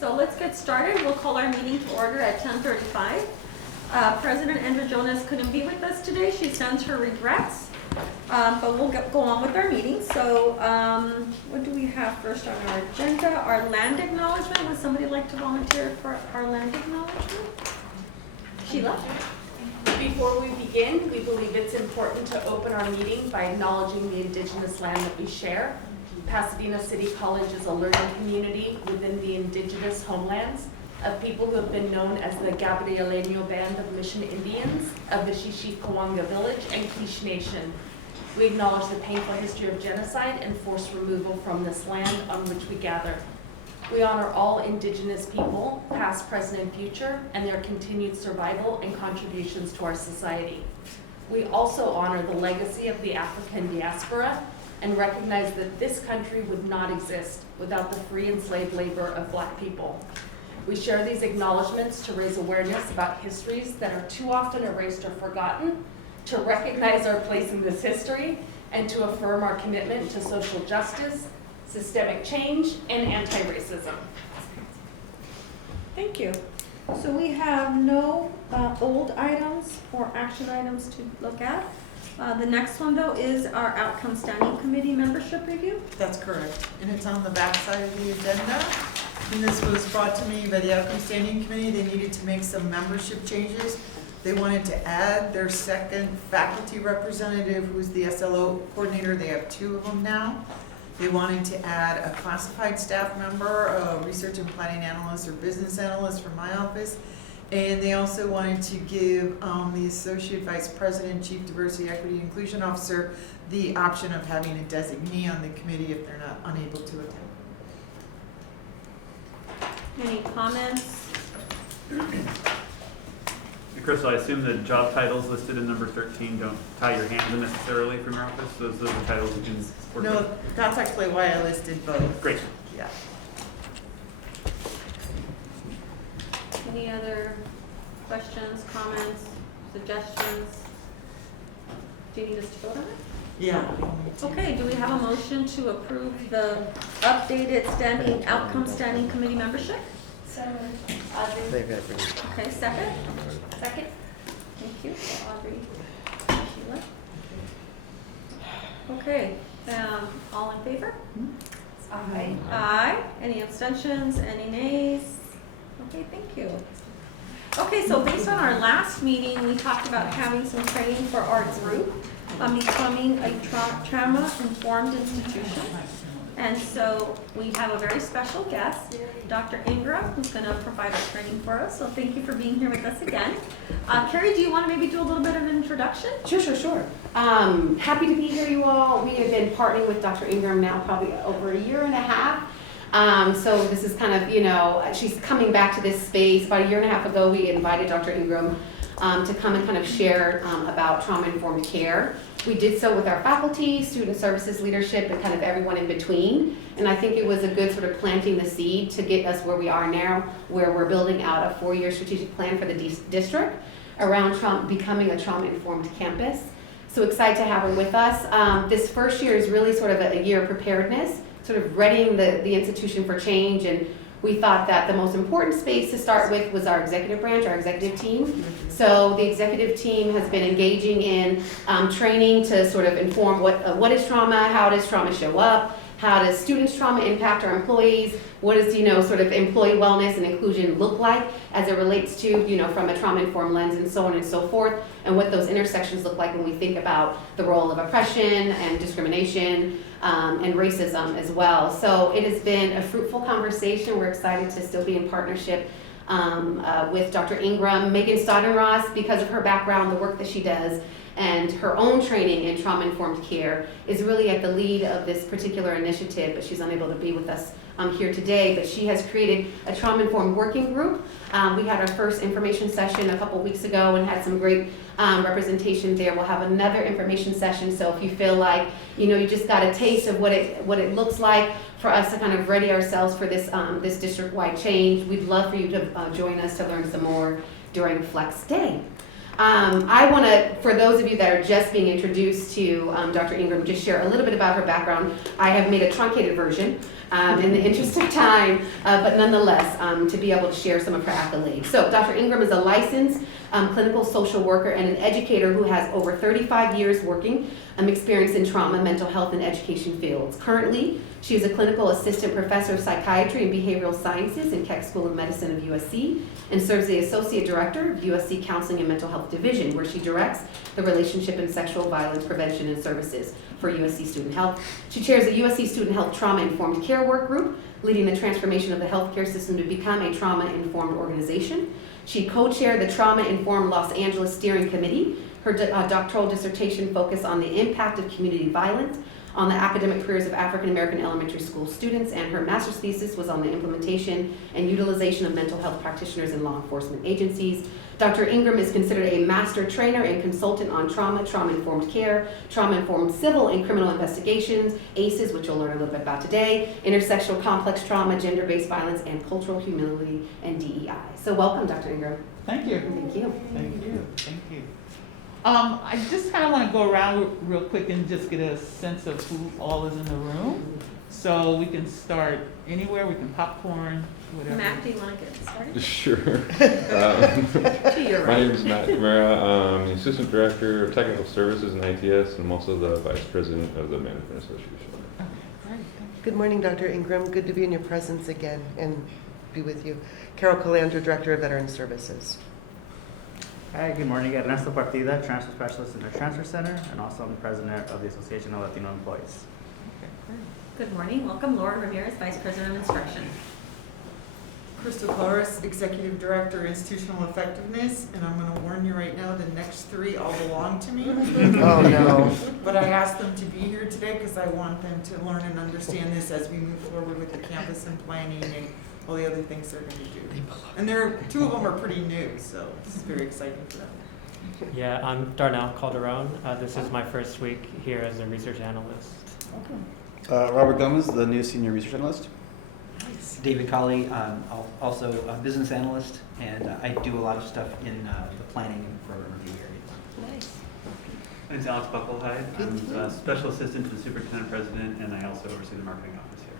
so let's get started. We'll call our meeting to order at 10:35. President Andrew Jonas couldn't be with us today. She sends her regrets, but we'll go on with our meeting. So what do we have first on our agenda? Our land acknowledgement. Would somebody like to volunteer for our land acknowledgement? Sheila? Before we begin, we believe it's important to open our meeting by acknowledging the indigenous land that we share. Pasadena City College is a learning community within the indigenous homelands of people who have been known as the Gabrieleño Band of Mission Indians of the Xixicahuanga Village and Quiche Nation. We acknowledge the painful history of genocide and forced removal from this land on which we gather. We honor all indigenous people, past, present, and future, and their continued survival and contributions to our society. We also honor the legacy of the African diaspora and recognize that this country would not exist without the free enslaved labor of Black people. We share these acknowledgements to raise awareness about histories that are too often erased or forgotten, to recognize our place in this history, and to affirm our commitment to social justice, systemic change, and anti-racism. Thank you. So we have no old items or action items to look at. The next one, though, is our Outcome Standing Committee membership review. That's correct, and it's on the back side of the agenda. And this was brought to me by the Outcome Standing Committee. They needed to make some membership changes. They wanted to add their second faculty representative, who's the SLO coordinator. They have 2 of them now. They wanted to add a classified staff member, a research and planning analyst or business analyst from my office. And they also wanted to give the Associate Vice President, Chief Diversity, Equity, Inclusion Officer the option of having a designee on the committee if they're not unable to attend. Any comments? Crystal, I assume the job titles listed in number 13 don't tie your hands necessarily from your office? Those are the titles you can work with? No, that's actually why I listed both. Great. Yeah. Any other questions, comments, suggestions? Do you need us to vote on it? Yeah. Okay, do we have a motion to approve the updated Outcome Standing Committee membership? So, Okay, second? Second. Thank you, Audrey. Sheila. Okay, all in favor? aye. Aye. Any abstentions? Any nays? Okay, thank you. Okay, so based on our last meeting, we talked about having some training for our group on becoming a trauma-informed institution. And so we have a very special guest, Dr. Ingram, who's going to provide our training for us. So thank you for being here with us again. Carrie, do you want to maybe do a little bit of an introduction? Sure. Happy to be here, you all. We have been partnering with Dr. Ingram now probably over 1.5 years. So this is kind of, she's coming back to this space. About 1.5 years ago, we invited Dr. Ingram to come and kind of share about trauma-informed care. We did so with our faculty, student services leadership, and kind of everyone in between. And I think it was a good sort of planting the seed to get us where we are now, where we're building out a 4-year strategic plan for the district around becoming a trauma-informed campus. So excited to have her with us. This first year is really sort of a year of preparedness, sort of readying the institution for change, and we thought that the most important space to start with was our executive branch, our executive team. So the executive team has been engaging in training to sort of inform what is trauma, how does trauma show up, how does students' trauma impact our employees, what does, sort of employee wellness and inclusion look like as it relates to, from a trauma-informed lens and so on and so forth, and what those intersections look like when we think about the role of oppression and discrimination and racism as well. So it has been a fruitful conversation. We're excited to still be in partnership with Dr. Ingram. Megan Stodden-Ross, because of her background, the work that she does, and her own training in trauma-informed care, is really at the lead of this particular initiative, but she's unable to be with us here today. But she has created a trauma-informed working group. We had our first information session a couple weeks ago and had some great representation there. We'll have another information session, so if you feel like you just got a taste of what it looks like for us to kind of ready ourselves for this this district-wide change, we'd love for you to join us to learn some more during Flex Day. I want to, for those of you that are just being introduced to Dr. Ingram, just share a little bit about her background. I have made a truncated version in the interest of time, but nonetheless, to be able to share some of her accolades. So Dr. Ingram is a licensed clinical social worker and an educator who has over 35 years working experience in trauma, mental health, and education fields. Currently, she is a clinical assistant professor of psychiatry and behavioral sciences in Keck School of Medicine of USC and serves the associate director of USC Counseling and Mental Health Division, where she directs the relationship and sexual violence prevention and services for USC Student Health. She chairs the USC Student Health Trauma-Informed Care Work Group, leading the transformation of the healthcare system to become a trauma-informed organization. She co-chaired the Trauma-Informed Los Angeles Steering Committee. Her doctoral dissertation focused on the impact of community violence on the academic careers of African American elementary school students, and her master's thesis was on the implementation and utilization of mental health practitioners in law enforcement agencies. Dr. Ingram is considered a master trainer and consultant on trauma, trauma-informed care, trauma-informed civil and criminal investigations, ACEs, which you'll learn a little bit about today, intersectional complex trauma, gender-based violence, and cultural humility and DEI. So welcome, Dr. Ingram. Thank you. Thank you. Thank you. Thank you. I just kind of want to go around real quick and just get a sense of who all is in the room. So we can start anywhere. We can popcorn, whatever. Matt, do you want to get started? Sure. To your My right. name is Matt Camara. I'm the Assistant Director of Technical Services and ITS, and I'm also the Vice President of the Management Association. Okay, great. Thank Good morning, Dr. Ingram. Good to be in your presence again and be with you. Carol Calandra, Director of Veteran Services. Hi, good morning. Ernesto Partida, Transfer Specialist in the Transfer Center, and also I'm the President of the Association of Latino Employees. you. Okay, great. Good morning. Welcome, Laura Ramirez, Vice President of Instruction. Crystal Flores, Executive Director, Institutional Effectiveness, and I'm gonna warn you right now, the next three all belong to me. Oh, no. But I asked them to be here today because I want them to learn and understand this as we move forward with the campus and planning and all the other things they're gonna do. And two of them are pretty new, so this is very exciting for them. Yeah, I'm Darnell Calderon. This is my first week here as a research analyst. Robert Gomez, the new Senior Research Analyst. David Colley, also a business analyst, and I do a lot of stuff in the planning and program review areas. Nice. My name's Alex Bucklehide. I'm a Special Assistant to the Superintendent President, and I also oversee the marketing office here.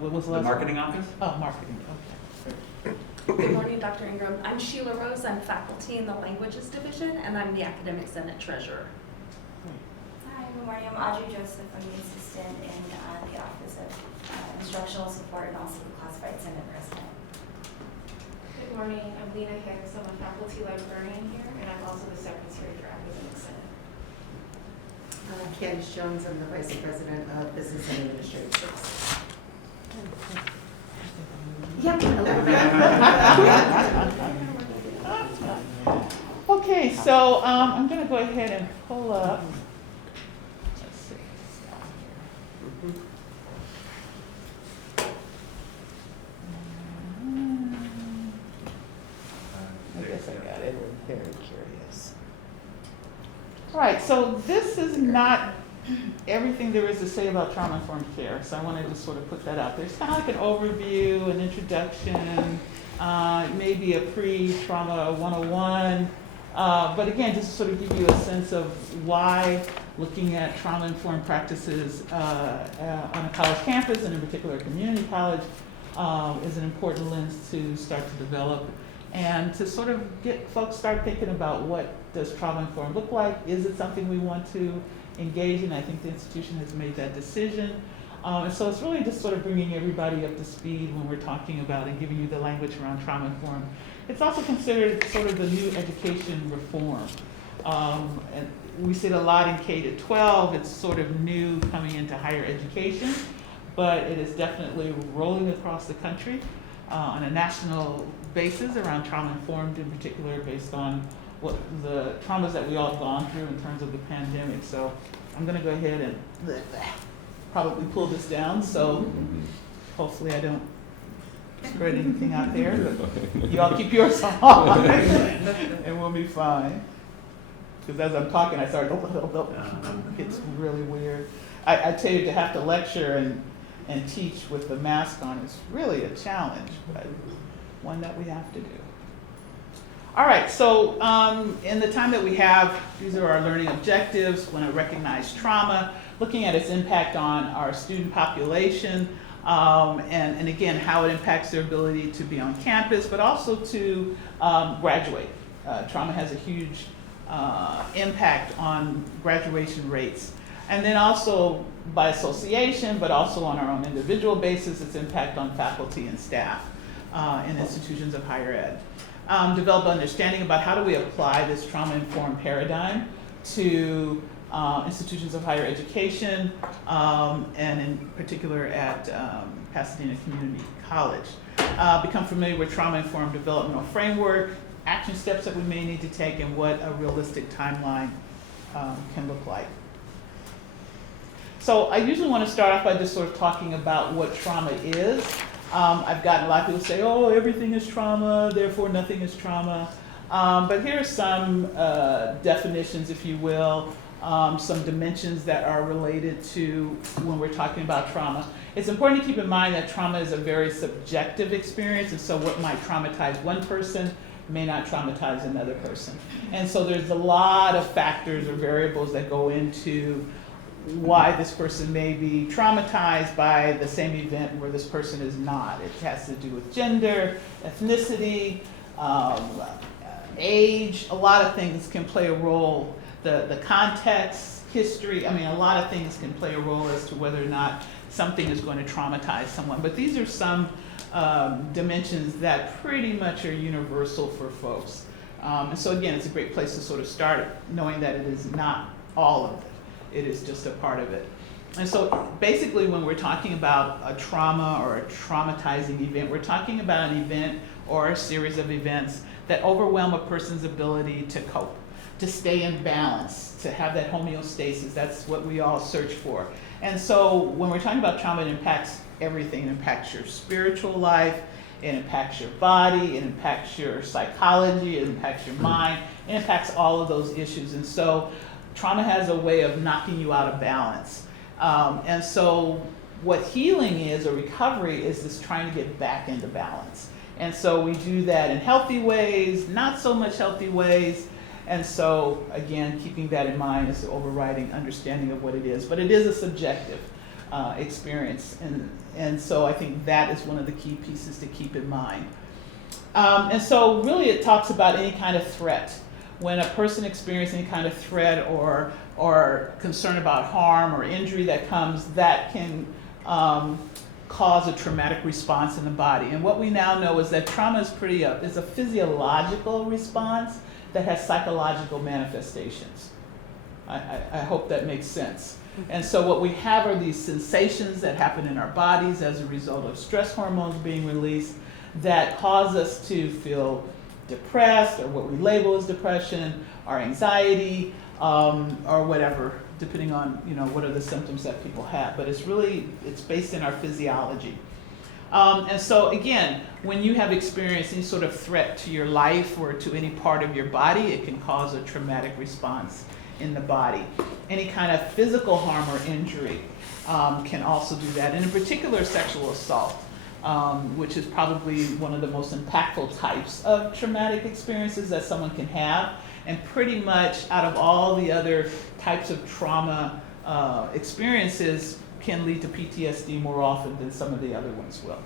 What was the The last? marketing office? Oh, marketing. Okay. Good morning, Dr. Ingram. I'm Sheila Rose. I'm faculty in the Languages Division, and I'm the Academic Senate Treasurer. Hi, good morning. I'm Audrey Joseph. I'm the assistant in the Office of Instructional Support and also the Classified Senate President. Good morning, I'm Lena Hicks. I'm a faculty librarian here, and I'm also the secretary for Academic Senate. Candice Jones, I'm the Vice President of Business and Administrative Services. Yep. Okay, so I'm going to go ahead and pull up. Let's see. I guess I got it. Very curious. All right, so this is not everything there is to say about trauma-informed care, so I wanted to sort of put that out there. It's kind of like an overview, an introduction, maybe a pre-trauma 101, but again, just to sort of give you a sense of why looking at trauma-informed practices on a college campus, and in particular a community college, is an important lens to start to develop, and to sort of get folks start thinking about what does trauma-informed look like. Is it something we want to engage in? I think the institution has made that decision. And so it's really just sort of bringing everybody up to speed when we're talking about and giving you the language around trauma-informed. It's also considered sort of the new education reform. And we see it a lot in K-12. It's sort of new coming into higher education, but it is definitely rolling across the country on a national basis around trauma-informed, in particular based on what the traumas that we all have gone through in terms of the pandemic. So I'm going to go ahead and probably pull this down, so hopefully I don't spread anything out there, but you all keep yours on and we'll be fine. Because as I'm talking, I start, it's really weird. I tell you, to have to lecture and teach with the mask on is really a challenge, but one that we have to do. All right, so in the time that we have, these are our learning objectives. When I recognize trauma, looking at its impact on our student population, and again, how it impacts their ability to be on campus, but also to graduate. Trauma has a huge impact on graduation rates. And then also by association, but also on our own individual basis, its impact on faculty and staff in institutions of higher ed. Develop understanding about how do we apply this trauma-informed paradigm to institutions of higher education, and in particular at Pasadena Community College. Become familiar with trauma-informed developmental framework, action steps that we may need to take, and what a realistic timeline can look like. So I usually want to start off by just sort of talking about what trauma is. I've gotten a lot of people say, oh, everything is trauma, therefore nothing is trauma. But here are some definitions, if you will, some dimensions that are related to when we're talking about trauma. It's important to keep in mind that trauma is a very subjective experience, and so what might traumatize one person may not traumatize another person. And so there's a lot of factors or variables that go into why this person may be traumatized by the same event where this person is not. It has to do with gender, ethnicity, age. A lot of things can play a role. The context, history, I mean, a lot of things can play a role as to whether or not something is going to traumatize someone. But these are some dimensions that pretty much are universal for folks. And so again, it's a great place to sort of start knowing that it is not all of it. It is just a part of it. And so basically when we're talking about a trauma or a traumatizing event, we're talking about an event or a series of events that overwhelm a person's ability to cope, to stay in balance, to have that homeostasis. That's what we all search for. And so when we're talking about trauma, it impacts everything. It impacts your spiritual life, it impacts your body, it impacts your psychology, it impacts your mind, it impacts all of those issues. And so trauma has a way of knocking you out of balance. And so what healing is, or recovery, is this trying to get back into balance. And so we do that in healthy ways, not so much healthy ways. And so again, keeping that in mind is the overriding understanding of what it is. But it is a subjective experience. And so I think that is one of the key pieces to keep in mind. And so really it talks about any kind of threat. When a person experiences any kind of threat or concern about harm or injury that comes, that can cause a traumatic response in the body. And what we now know is that trauma is a physiological response that has psychological manifestations. I hope that makes sense. And so what we have are these sensations that happen in our bodies as a result of stress hormones being released that cause us to feel depressed, or what we label as depression, or anxiety, or whatever, depending on what are the symptoms that people have. But it's based in our physiology. And so again, when you have experienced any sort of threat to your life or to any part of your body, it can cause a traumatic response in the body. Any kind of physical harm or injury can also do that, and in particular sexual assault. Which is probably one of the most impactful types of traumatic experiences that someone can have. And pretty much out of all the other types of trauma experiences can lead to PTSD more often than some of the other ones will.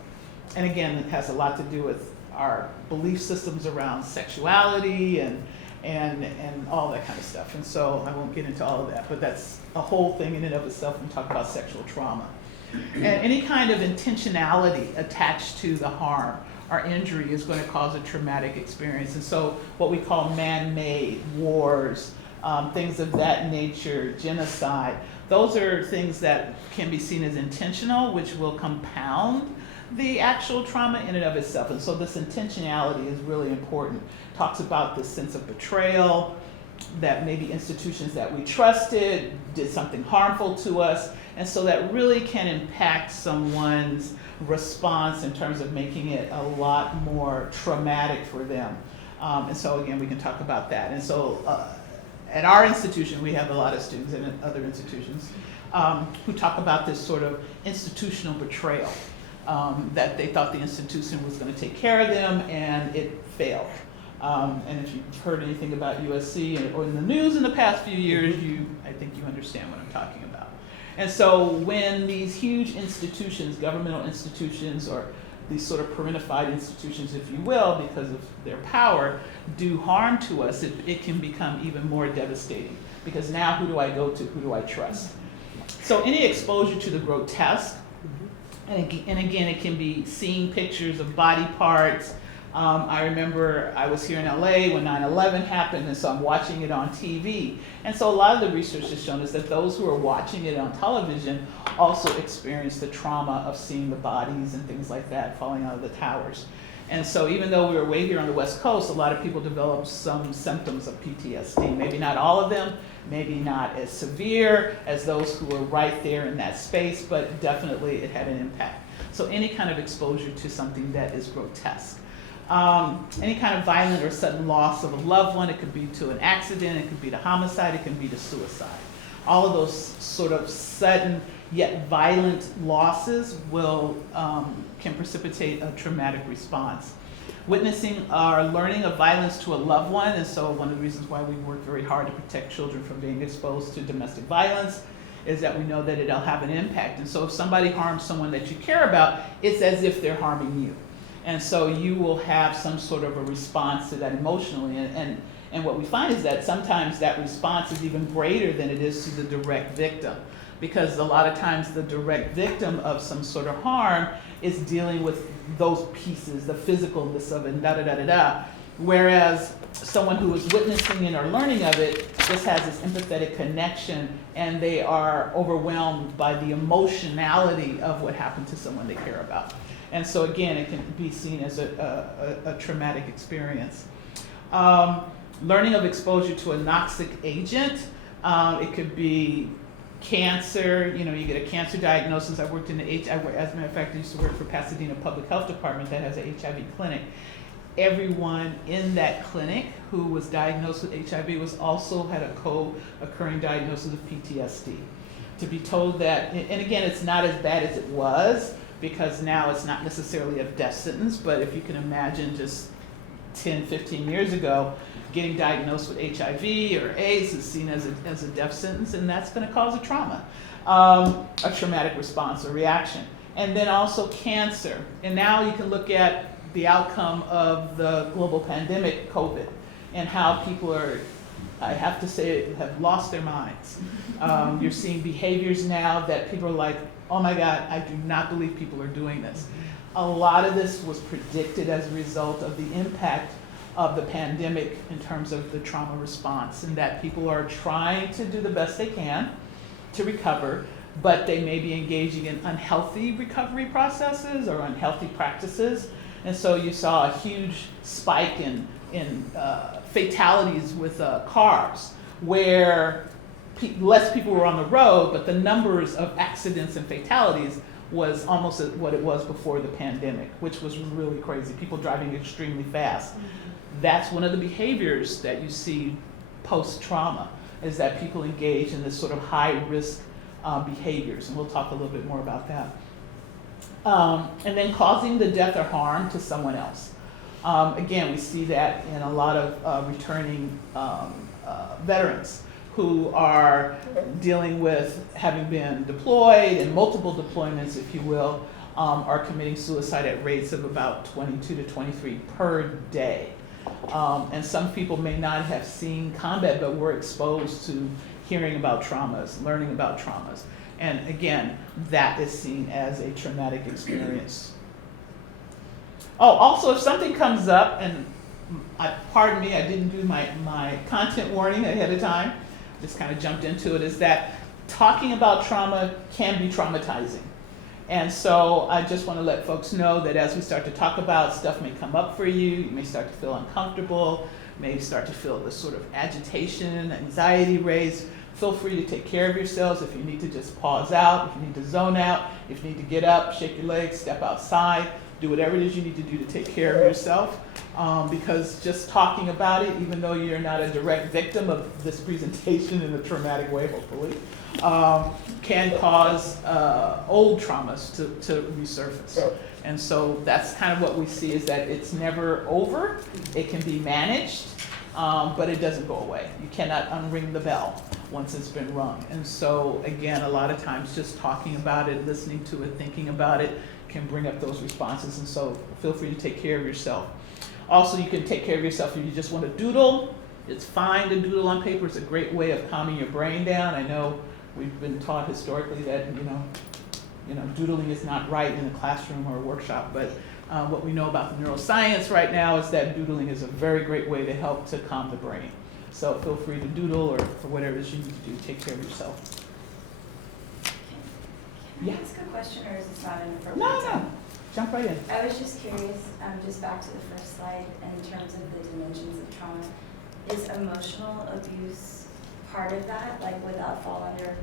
And again, it has a lot to do with our belief systems around sexuality and all that kind of stuff. And so I won't get into all of that, but that's a whole thing in and of itself when we talk about sexual trauma. And any kind of intentionality attached to the harm or injury is going to cause a traumatic experience. And so what we call man-made wars, things of that nature, genocide, those are things that can be seen as intentional, which will compound the actual trauma in and of itself. And so this intentionality is really important. Talks about this sense of betrayal, that maybe institutions that we trusted did something harmful to us. And so that really can impact someone's response in terms of making it a lot more traumatic for them. And so again, we can talk about that. And so at our institution, we have a lot of students and in other institutions who talk about this sort of institutional betrayal, that they thought the institution was going to take care of them and it failed. And if you've heard anything about USC or in the news in the past few years, I think you understand what I'm talking about. And so when these huge institutions, governmental institutions, or these sort of parentified institutions, if you will, because of their power, do harm to us, it can become even more devastating. Because now who do I go to? Who do I trust? So any exposure to the grotesque, and again, it can be seeing pictures of body parts. I remember I was here in LA when 9/11 happened, and so I'm watching it on TV. And so a lot of the research has shown us that those who are watching it on television also experience the trauma of seeing the bodies and things like that falling out of the towers. And so even though we were way here on the West Coast, a lot of people developed some symptoms of PTSD. Maybe not all of them, maybe not as severe as those who were right there in that space, but definitely it had an impact. So any kind of exposure to something that is grotesque. Any kind of violent or sudden loss of a loved one, it could be to an accident, it could be to homicide, it can be to suicide. All of those sort of sudden yet violent losses can precipitate a traumatic response. Witnessing or learning of violence to a loved one, and so one of the reasons why we work very hard to protect children from being exposed to domestic violence is that we know that it'll have an impact. And so if somebody harms someone that you care about, it's as if they're harming you. And so you will have some sort of a response to that emotionally. And what we find is that sometimes that response is even greater than it is to the direct victim. Because a lot of times the direct victim of some sort of harm is dealing with those pieces, the physicalness of it, and da-da-da-da-da. Whereas someone who is witnessing it or learning of it just has this empathetic connection, and they are overwhelmed by the emotionality of what happened to someone they care about. And so again, it can be seen as a traumatic experience. Learning of exposure to a toxic agent, it could be cancer, you get a cancer diagnosis. I worked in the HIV, as a matter of fact, I used to work for Pasadena Public Health Department that has an HIV clinic. Everyone in that clinic who was diagnosed with HIV was also had a co-occurring diagnosis of PTSD. To be told that, and again, it's not as bad as it was, because now it's not necessarily a death sentence, but if you can imagine just 10, 15 years ago, getting diagnosed with HIV or AIDS is seen as a death sentence, and that's going to cause a trauma, a traumatic response or reaction. And then also cancer. And now you can look at the outcome of the global pandemic, COVID, and how people are, I have to say, have lost their minds. You're seeing behaviors now that people are like, oh my God, I do not believe people are doing this. A lot of this was predicted as a result of the impact of the pandemic in terms of the trauma response, and that people are trying to do the best they can to recover, but they may be engaging in unhealthy recovery processes or unhealthy practices. And so you saw a huge spike in fatalities with cars, where less people were on the road, but the numbers of accidents and fatalities was almost what it was before the pandemic, which was really crazy. People driving extremely fast. That's one of the behaviors that you see post-trauma, is that people engage in this sort of high-risk behaviors, and we'll talk a little bit more about that. And then causing the death or harm to someone else. Again, we see that in a lot of returning veterans who are dealing with having been deployed, and multiple deployments, if you will, are committing suicide at rates of about 22 to 23 per day. And some people may not have seen combat, but were exposed to hearing about traumas, learning about traumas. And again, that is seen as a traumatic experience. Oh, also, if something comes up, and pardon me, I didn't do my content warning ahead of time, just kind of jumped into it, is that talking about trauma can be traumatizing. And so I just want to let folks know that as we start to talk about, stuff may come up for you. You may start to feel uncomfortable, may start to feel this sort of agitation, anxiety raised. Feel free to take care of yourselves. If you need to just pause out, if you need to zone out, if you need to get up, shake your legs, step outside, do whatever it is you need to do to take care of yourself. Because just talking about it, even though you're not a direct victim of this presentation in a traumatic way, hopefully, can cause old traumas to resurface. And so that's kind of what we see, is that it's never over. It can be managed. but it doesn't go away. You cannot unring the bell once it's been rung. And so, again, a lot of times just talking about it, listening to it, thinking about it can bring up those responses. And so feel free to take care of yourself. Also, you can take care of yourself if you just want to doodle. It's fine to doodle on paper. It's a great way of calming your brain down. I know we've been taught historically that, doodling is not right in a classroom or a workshop, but what we know about the neuroscience right now is that doodling is a very great way to help to calm the brain. So feel free to doodle or whatever it is you need to do. Take care of yourself. Can I ask a question, or is this not an appropriate No, time? no. Jump right in. I was just curious, just back to the first slide, in terms of the dimensions of trauma. Is emotional abuse part of that? Like, would that fall under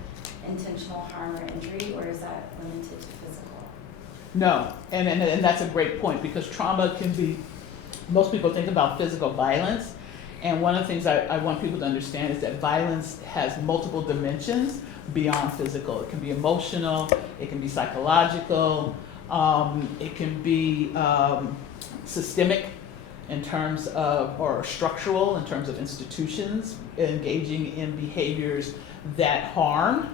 intentional harm or injury, or is that limited to physical? No, and that's a great point, because trauma can be, most people think about physical violence, and one of the things I want people to understand is that violence has multiple dimensions beyond physical. It can be emotional, it can be psychological, it can be systemic in terms of, or structural in terms of institutions engaging in behaviors that harm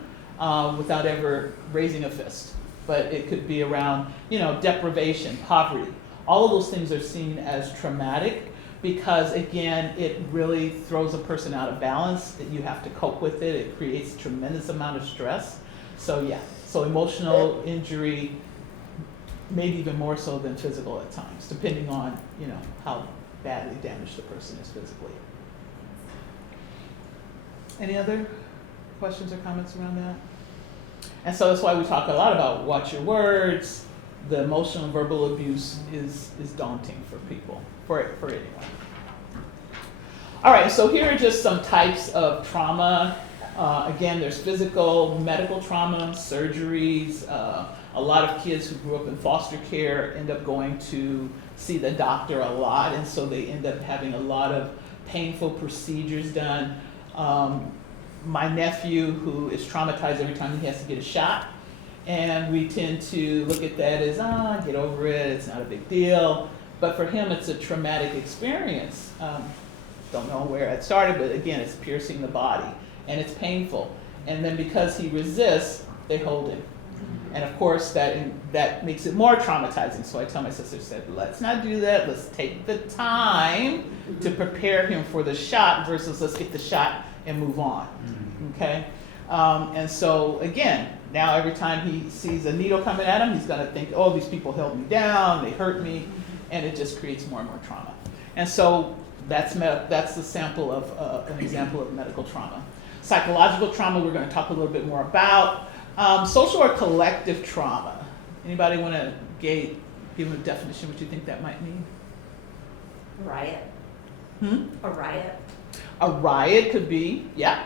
without ever raising a fist. But it could be around, deprivation, poverty. All of those things are seen as traumatic because, again, it really throws a person out of balance. You have to cope with it. It creates a tremendous amount of stress. So yeah, so emotional injury, maybe even more so than physical at times, depending on, how badly damaged the person is physically. Any other questions or comments around that? And so that's why we talk a lot about watch your words. The emotional and verbal abuse is daunting for people, for anyone. All right, so here are just some types of trauma. Again, there's physical, medical trauma, surgeries. A lot of kids who grew up in foster care end up going to see the doctor a lot, and so they end up having a lot of painful procedures done. My nephew, who is traumatized every time he has to get a shot, and we tend to look at that as, get over it, it's not a big deal. But for him, it's a traumatic experience. Don't know where it started, but again, it's piercing the body, and it's painful. And then because he resists, they hold him. And of course, that makes it more traumatizing. So I tell my sister, let's not do that. Let's take the time to prepare him for the shot versus let's get the shot and move on, okay? And so again, now every time he sees a needle coming at him, he's gonna think, oh, these people held me down, they hurt me, and it just creates more and more trauma. And so that's the sample of an example of medical trauma. Psychological trauma, we're gonna talk a little bit more about. Social or collective trauma. Anybody wanna give a definition what you think that might mean? Riot. A riot. A riot could be, yeah.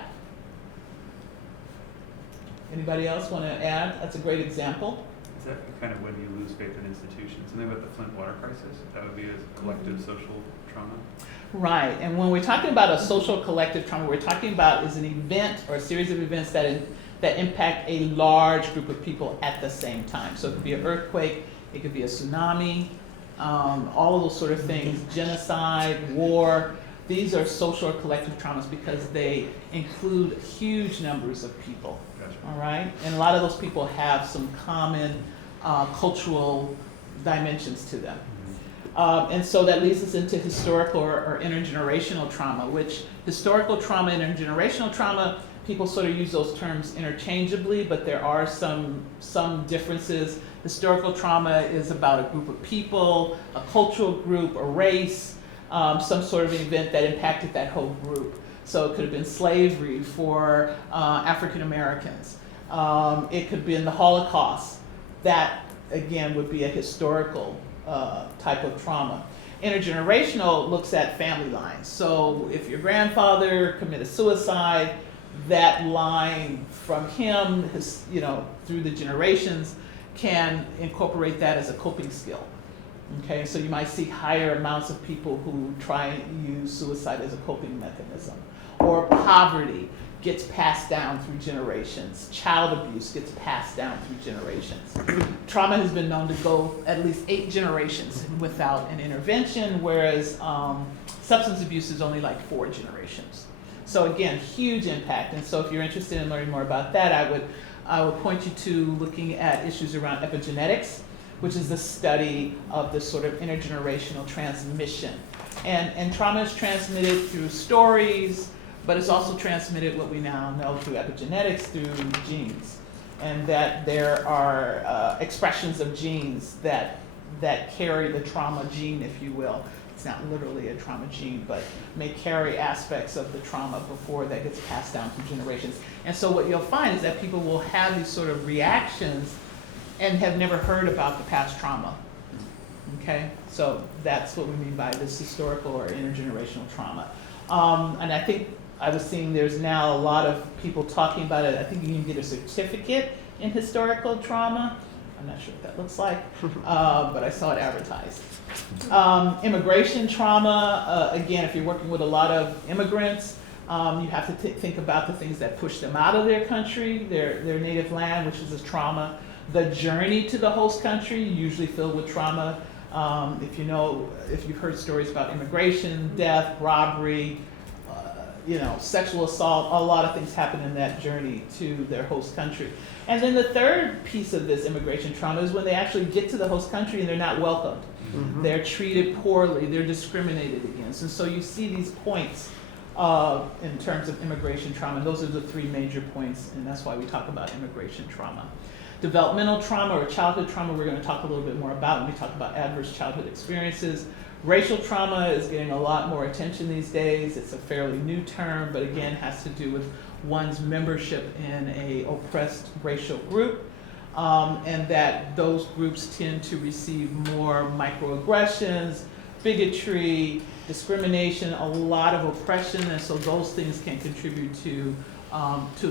Anybody else want to add? That's a great example. Is that kind of when you lose faith in institutions? Something about the Flint water crisis? That would be a collective social trauma? Right, and when we're talking about a social collective trauma, we're talking about is an event or a series of events that impact a large group of people at the same time. So it could be an earthquake, it could be a tsunami, all of those sort of things, genocide, war. These are social or collective traumas because they include huge numbers of people, all right? And a lot of those people have some common cultural dimensions to them. And so that leads us into historical or intergenerational trauma, which historical trauma and intergenerational trauma, people sort of use those terms interchangeably, but there are some differences. Historical trauma is about a group of people, a cultural group, a race, some sort of an event that impacted that whole group. So it could have been slavery for African Americans. It could have been the Holocaust. That, again, would be a historical type of trauma. Intergenerational looks at family lines. So if your grandfather committed suicide, that line from him, through the generations, can incorporate that as a coping skill. Okay, so you might see higher amounts of people who try and use suicide as a coping mechanism. Or poverty gets passed down through generations. Child abuse gets passed down through generations. Trauma has been known to go at least 8 generations without an intervention, whereas substance abuse is only like 4 generations. So again, huge impact. And so if you're interested in learning more about that, I would point you to looking at issues around epigenetics, which is the study of this sort of intergenerational transmission. And trauma is transmitted through stories, but it's also transmitted, what we now know through epigenetics, through genes. And that there are expressions of genes that carry the trauma gene, if you will. It's not literally a trauma gene, but may carry aspects of the trauma before that gets passed down through generations. And so what you'll find is that people will have these sort of reactions and have never heard about the past trauma. Okay, so that's what we mean by this historical or intergenerational trauma. And I think I was seeing there's now a lot of people talking about it. I think you can get a certificate in historical trauma. I'm not sure what that looks like, but I saw it advertised. Immigration trauma, again, if you're working with a lot of immigrants, you have to think about the things that push them out of their country, their native land, which is a trauma. The journey to the host country, usually filled with trauma. If you've heard stories about immigration, death, robbery, sexual assault, a lot of things happen in that journey to their host country. And then the third piece of this immigration trauma is when they actually get to the host country and they're not welcomed. Mm-hmm. They're treated poorly, they're discriminated against. And so you see these points in terms of immigration trauma. And those are the 3 major points, and that's why we talk about immigration trauma. Developmental trauma or childhood trauma, we're going to talk a little bit more about when we talk about adverse childhood experiences. Racial trauma is getting a lot more attention these days. It's a fairly new term, but again has to do with one's membership in a oppressed racial group, and that those groups tend to receive more microaggressions, bigotry, discrimination, a lot of oppression, and so those things can contribute to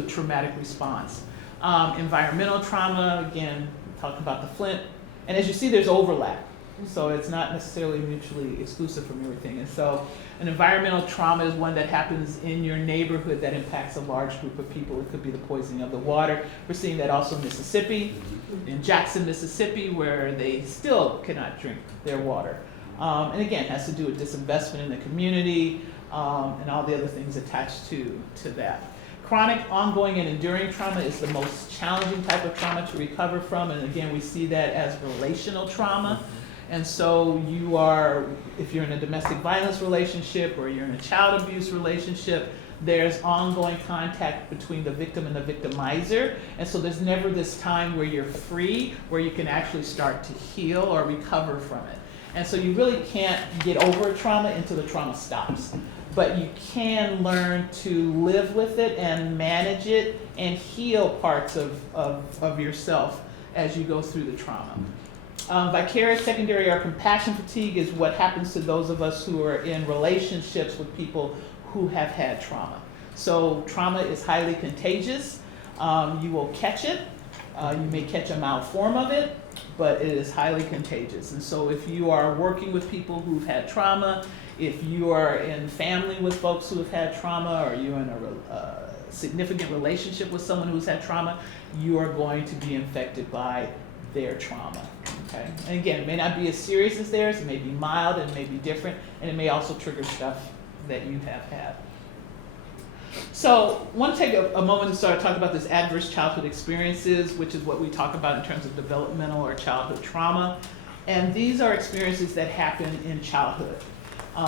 traumatic response. Environmental trauma, again, talk about the Flint, and as you see, there's overlap. So it's not necessarily mutually exclusive from everything. And so an environmental trauma is one that happens in your neighborhood that impacts a large group of people. It could be the poisoning of the water. We're seeing that also in Mississippi, in Jackson, Mississippi, where they still cannot drink their water. And again, it has to do with disinvestment in the community and all the other things attached to that. Chronic, ongoing, and enduring trauma is the most challenging type of trauma to recover from. And again, we see that as relational trauma. And so if you're in a domestic violence relationship or you're in a child abuse relationship, there's ongoing contact between the victim and the victimizer. And so there's never this time where you're free, where you can actually start to heal or recover from it. And so you really can't get over trauma until the trauma stops. But you can learn to live with it and manage it and heal parts of yourself as you go through the trauma. Vicarious, secondary, or compassion fatigue is what happens to those of us who are in relationships with people who have had trauma. So trauma is highly contagious. You will catch it. You may catch a mild form of it, but it is highly contagious. And so if you are working with people who've had trauma, if you are in family with folks who have had trauma, or you're in a significant relationship with someone who's had trauma, you are going to be infected by their trauma. Okay? And again, it may not be as serious as theirs, it may be mild, it may be different, and it may also trigger stuff that you have had. So I want to take a moment to start talking about this adverse childhood experiences, which is what we talk about in terms of developmental or childhood trauma. And these are experiences that happen in childhood.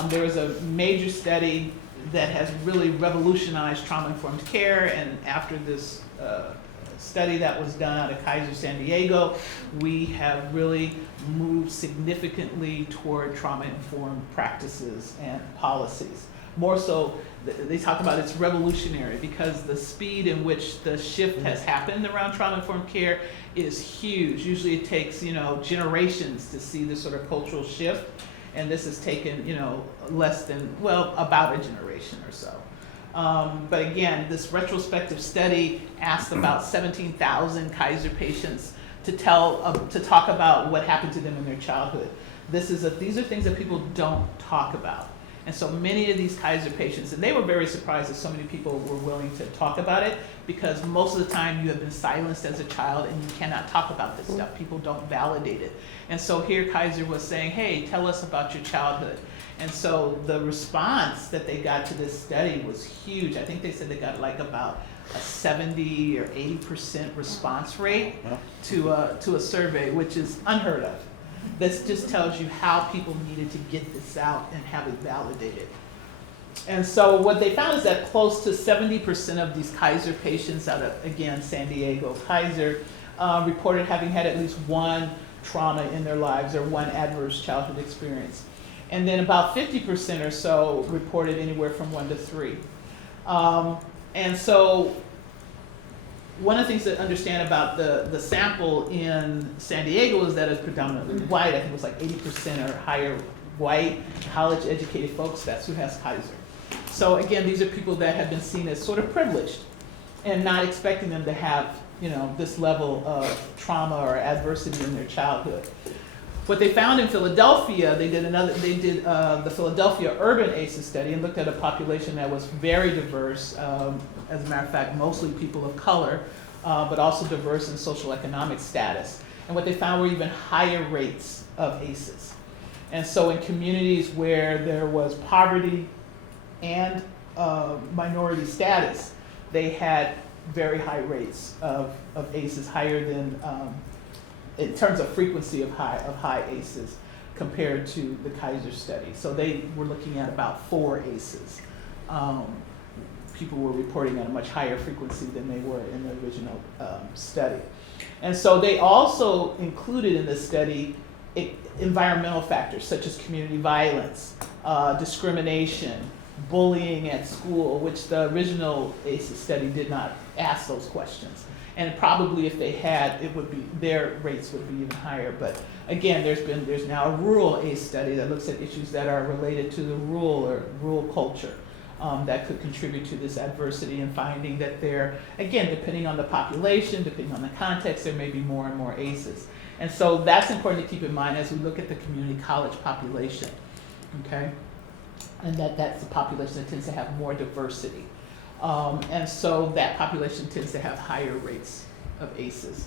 There was a major study that has really revolutionized trauma-informed care, and after this study that was done out of Kaiser San Diego, we have really moved significantly toward trauma-informed practices and policies. More so, they talk about it's revolutionary because the speed in which the shift has happened around trauma-informed care is huge. Usually it takes, generations to see this sort of cultural shift, and this has taken, about a generation or so. But again, this retrospective study asked about 17,000 Kaiser patients to talk about what happened to them in their childhood. These are things that people don't talk about. And so many of these Kaiser patients, and they were very surprised that so many people were willing to talk about it, because most of the time you have been silenced as a child and you cannot talk about this stuff. People don't validate it. And so here Kaiser was saying, hey, tell us about your childhood. And so the response that they got to this study was huge. I think they said they got like about a 70 or 80% response rate to a survey, which is unheard of. This just tells you how people needed to get this out and have it validated. And so what they found is that close to 70% of these Kaiser patients out of, again, San Diego Kaiser, reported having had at least one trauma in their lives or one adverse childhood experience. And then about 50% or so reported anywhere from 1 to 3. And so one of the things to understand about the sample in San Diego is that it's predominantly white. I think it was like 80% or higher white, college-educated folks. That's who has Kaiser. So again, these are people that have been seen as sort of privileged and not expecting them to have, you know, this level of trauma or adversity in their childhood. What they found in Philadelphia, they did the Philadelphia Urban ACEs study and looked at a population that was very diverse. As a matter of fact, mostly people of color, but also diverse in social economic status. And what they found were even higher rates of ACEs. And so in communities where there was poverty and minority status, they had very high rates of ACEs, higher than, in terms of frequency of high ACEs compared to the Kaiser study. So they were looking at about 4 ACEs. People were reporting at a much higher frequency than they were in the original study. And so they also included in this study environmental factors such as community violence, discrimination, bullying at school, which the original ACEs study did not ask those questions. And probably if they had, their rates would be even higher. But again, there's now a rural ACE study that looks at issues that are related to the rural culture. That could contribute to this adversity, and finding that there, again, depending on the population, depending on the context, there may be more and more ACEs. And so that's important to keep in mind as we look at the community college population, okay? And that's the population that tends to have more diversity. And so that population tends to have higher rates of ACEs.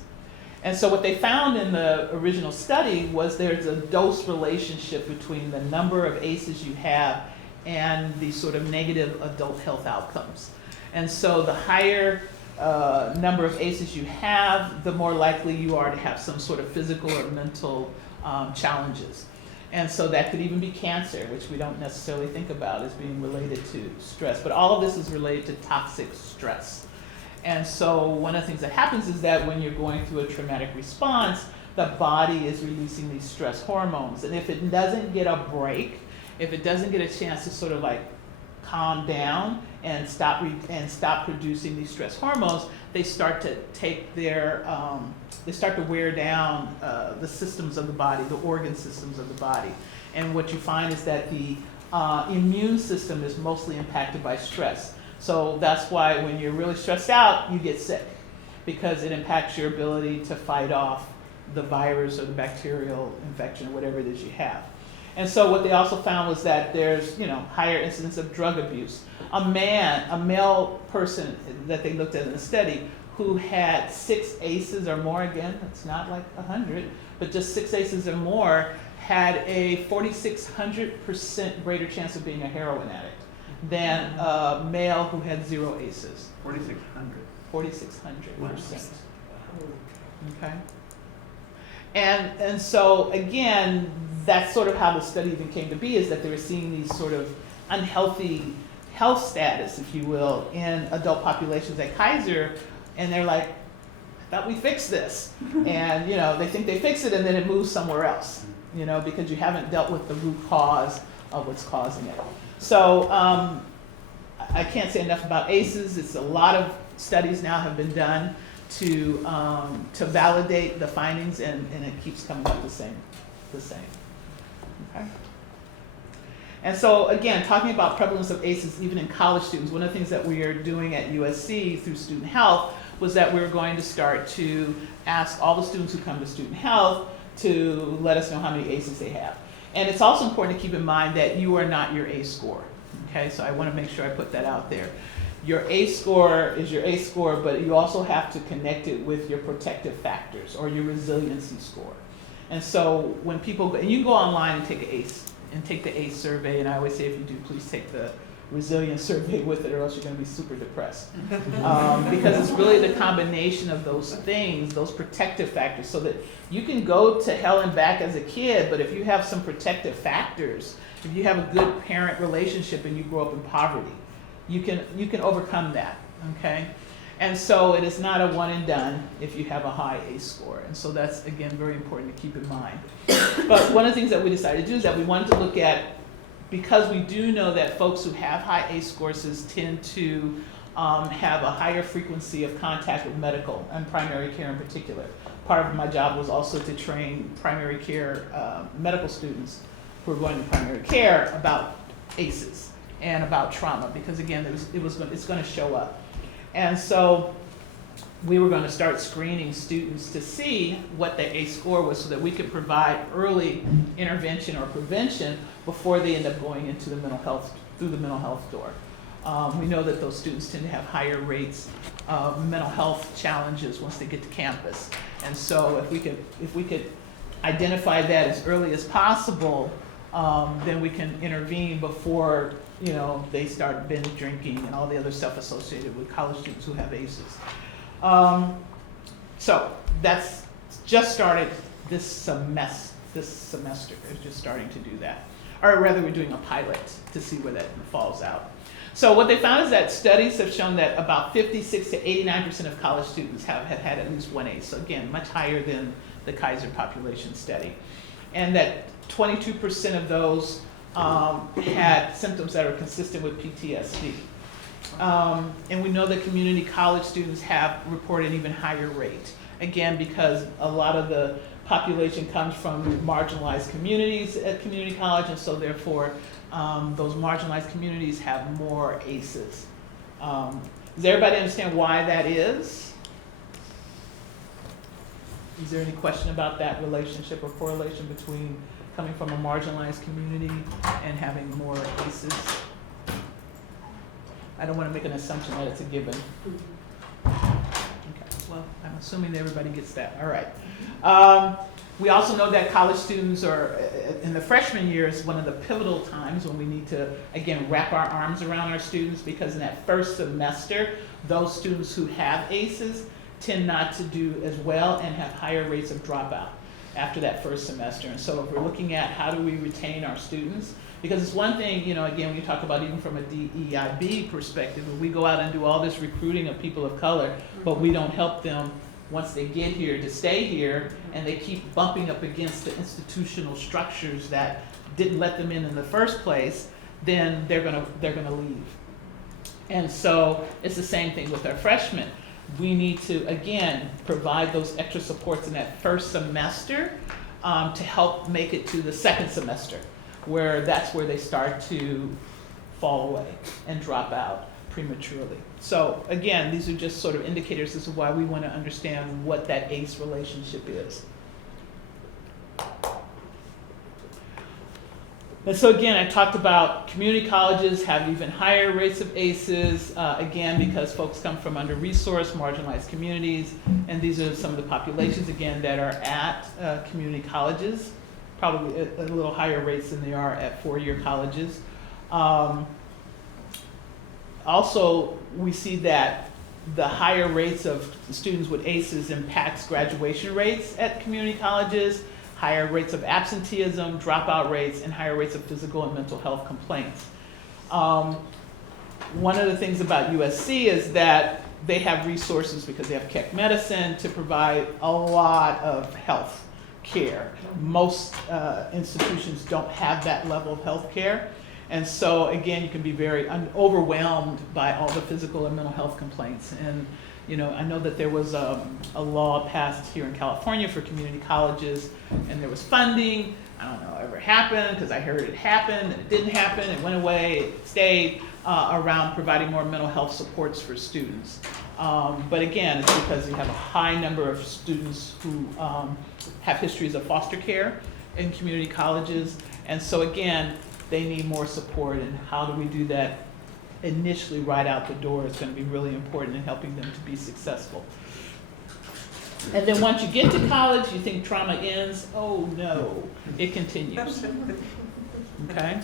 And so what they found in the original study was there's a dose relationship between the number of ACEs you have and the sort of negative adult health outcomes. And so the higher number of ACEs you have, the more likely you are to have some sort of physical or mental challenges. And so that could even be cancer, which we don't necessarily think about as being related to stress. But all of this is related to toxic stress. And so one of the things that happens is that when you're going through a traumatic response, the body is releasing these stress hormones. And if it doesn't get a break, if it doesn't get a chance to sort of like calm down and stop producing these stress hormones, they start to take their, they start to wear down the systems of the body, the organ systems of the body. And what you find is that the immune system is mostly impacted by stress. So that's why when you're really stressed out, you get sick, because it impacts your ability to fight off the virus or the bacterial infection or whatever it is you have. And so what they also found was that there's, higher incidence of drug abuse. A male person that they looked at in the study who had 6 ACEs or more, again, it's not like 100, but just 6 ACEs or more, had a 4,600% greater chance of being a heroin addict than a male who had 0 ACEs. 4,600. 4,600%. Okay. And so again, that's sort of how the study even came to be, is that they were seeing these sort of unhealthy health status, if you will, in adult populations at Kaiser, and they're like, I thought we fixed this. And they think they fix it and then it moves somewhere else, because you haven't dealt with the root cause of what's causing it. So I can't say enough about ACEs. It's a lot of studies now have been done to validate the findings, and it keeps coming up the same. Okay. And so again, talking about prevalence of ACEs even in college students, one of the things that we are doing at USC through student health was that we were going to start to ask all the students who come to student health to let us know how many ACEs they have. And it's also important to keep in mind that you are not your ACE score. Okay, so I want to make sure I put that out there. Your ACE score is your ACE score, but you also have to connect it with your protective factors or your resiliency score. And so when people go, and you can go online and take the ACE survey, and I always say if you do, please take the resilience survey with it, or else you're going to be super depressed. Because it's really the combination of those things, those protective factors, so that you can go to hell and back as a kid, but if you have some protective factors, if you have a good parent relationship and you grow up in poverty, you can overcome that, okay? And so it is not a one and done if you have a high ACE score. And so that's, again, very important to keep in mind. But one of the things that we decided to do is that we wanted to look at, because we do know that folks who have high ACE scores tend to have a higher frequency of contact with medical and primary care in particular. Part of my job was also to train primary care medical students who are going to primary care about ACEs and about trauma, because again, it's going to show up. And so we were going to start screening students to see what their ACE score was so that we could provide early intervention or prevention before they end up going into the mental health, through the mental health door. We know that those students tend to have higher rates of mental health challenges once they get to campus. And so if we could identify that as early as possible, then we can intervene before they start binge drinking and all the other stuff associated with college students who have ACEs. So that's just started this semester. It's just starting to do that. Or rather, we're doing a pilot to see where that falls out. So what they found is that studies have shown that about 56 to 89% of college students have had at least one ACE. So again, much higher than the Kaiser population study. And that 22% of those had symptoms that are consistent with PTSD. And we know that community college students have reported an even higher rate. Again, because a lot of the population comes from marginalized communities at community college, and so therefore those marginalized communities have more ACEs. Does everybody understand why that is? Is there any question about that relationship or correlation between coming from a marginalized community and having more ACEs? I don't want to make an assumption that it's a given. Okay, well, I'm assuming that everybody gets that. All right. We also know that college students are, in the freshman year, is one of the pivotal times when we need to, again, wrap our arms around our students, because in that first semester, those students who have ACEs tend not to do as well and have higher rates of dropout after that first semester. And so if we're looking at how do we retain our students, because it's one thing, again, when you talk about even from a DEIB perspective, when we go out and do all this recruiting of people of color, but we don't help them once they get here to stay here, and they keep bumping up against the institutional structures that didn't let them in the first place, then they're gonna leave. And so it's the same thing with our freshmen. We need to, again, provide those extra supports in that first semester to help make it to the second semester, where that's where they start to fall away and drop out prematurely. So again, these are just sort of indicators as to why we want to understand what that ACE relationship is. And so again, I talked about community colleges have even higher rates of ACEs, again, because folks come from under-resourced, marginalized communities, and these are some of the populations, again, that are at community colleges, probably at a little higher rates than they are at four-year colleges. Also, we see that the higher rates of students with ACEs impacts graduation rates at community colleges, higher rates of absenteeism, dropout rates, and higher rates of physical and mental health complaints. One of the things about USC is that they have resources, because they have Keck Medicine, to provide a lot of health care. Most institutions don't have that level of health care. And so, again, you can be very overwhelmed by all the physical and mental health complaints. And, I know that there was a law passed here in California for community colleges, and there was funding. I don't know, ever happened, because I heard it happened, and it didn't happen, it went away, it stayed, around providing more mental health supports for students. But again, it's because you have a high number of students who have histories of foster care, in community colleges. And so again, they need more support, and how do we do that initially right out the door is going to be really important in helping them to be successful. And then once you get to college, you think trauma ends. Oh no, it continues. Okay?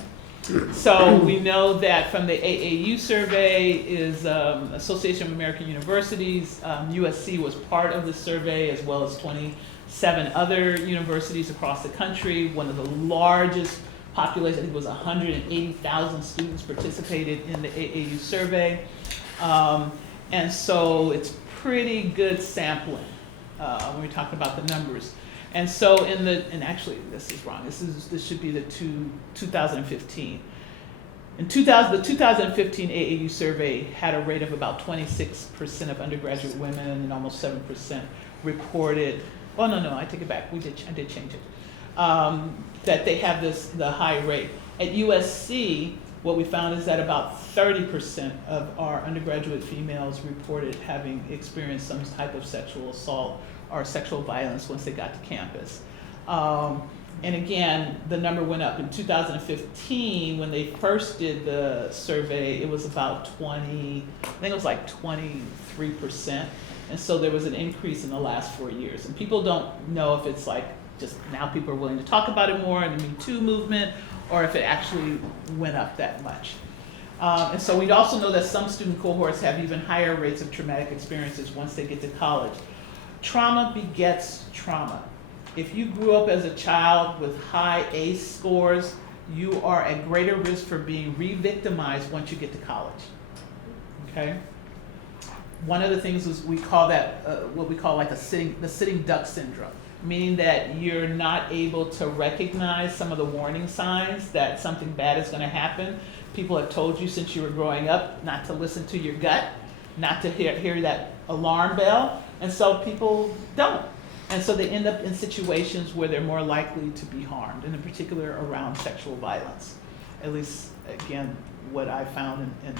So we know that from the AAU survey is Association of American Universities. USC was part of the survey, as well as 27 other universities across the country. One of the largest populations, I think it was 180,000 students participated in the AAU survey. And so it's pretty good sampling when we talk about the numbers. And so and actually this is wrong, this should be the 2015. In the 2015 AAU survey had a rate of about 26% of undergraduate women, and almost 7% reported, oh no, I take it back, I did change it. That they have the high rate. At USC, what we found is that about 30% of our undergraduate females reported having experienced some type of sexual assault or sexual violence once they got to campus. And again, the number went up. In 2015, when they first did the survey, it was about 23%. And so there was an increase in the last 4 years. And people don't know if it's like just now people are willing to talk about it more in the Me Too movement, or if it actually went up that much. And so we also know that some student cohorts have even higher rates of traumatic experiences once they get to college. Trauma begets trauma. If you grew up as a child with high ACE scores, you are at greater risk for being re-victimized once you get to college. Okay? One of the things is we call that what we call like the sitting duck syndrome, meaning that you're not able to recognize some of the warning signs that something bad is going to happen. People have told you since you were growing up not to listen to your gut, not to hear that alarm bell, and so people don't. And so they end up in situations where they're more likely to be harmed, and in particular around sexual violence. At least, again, what I found in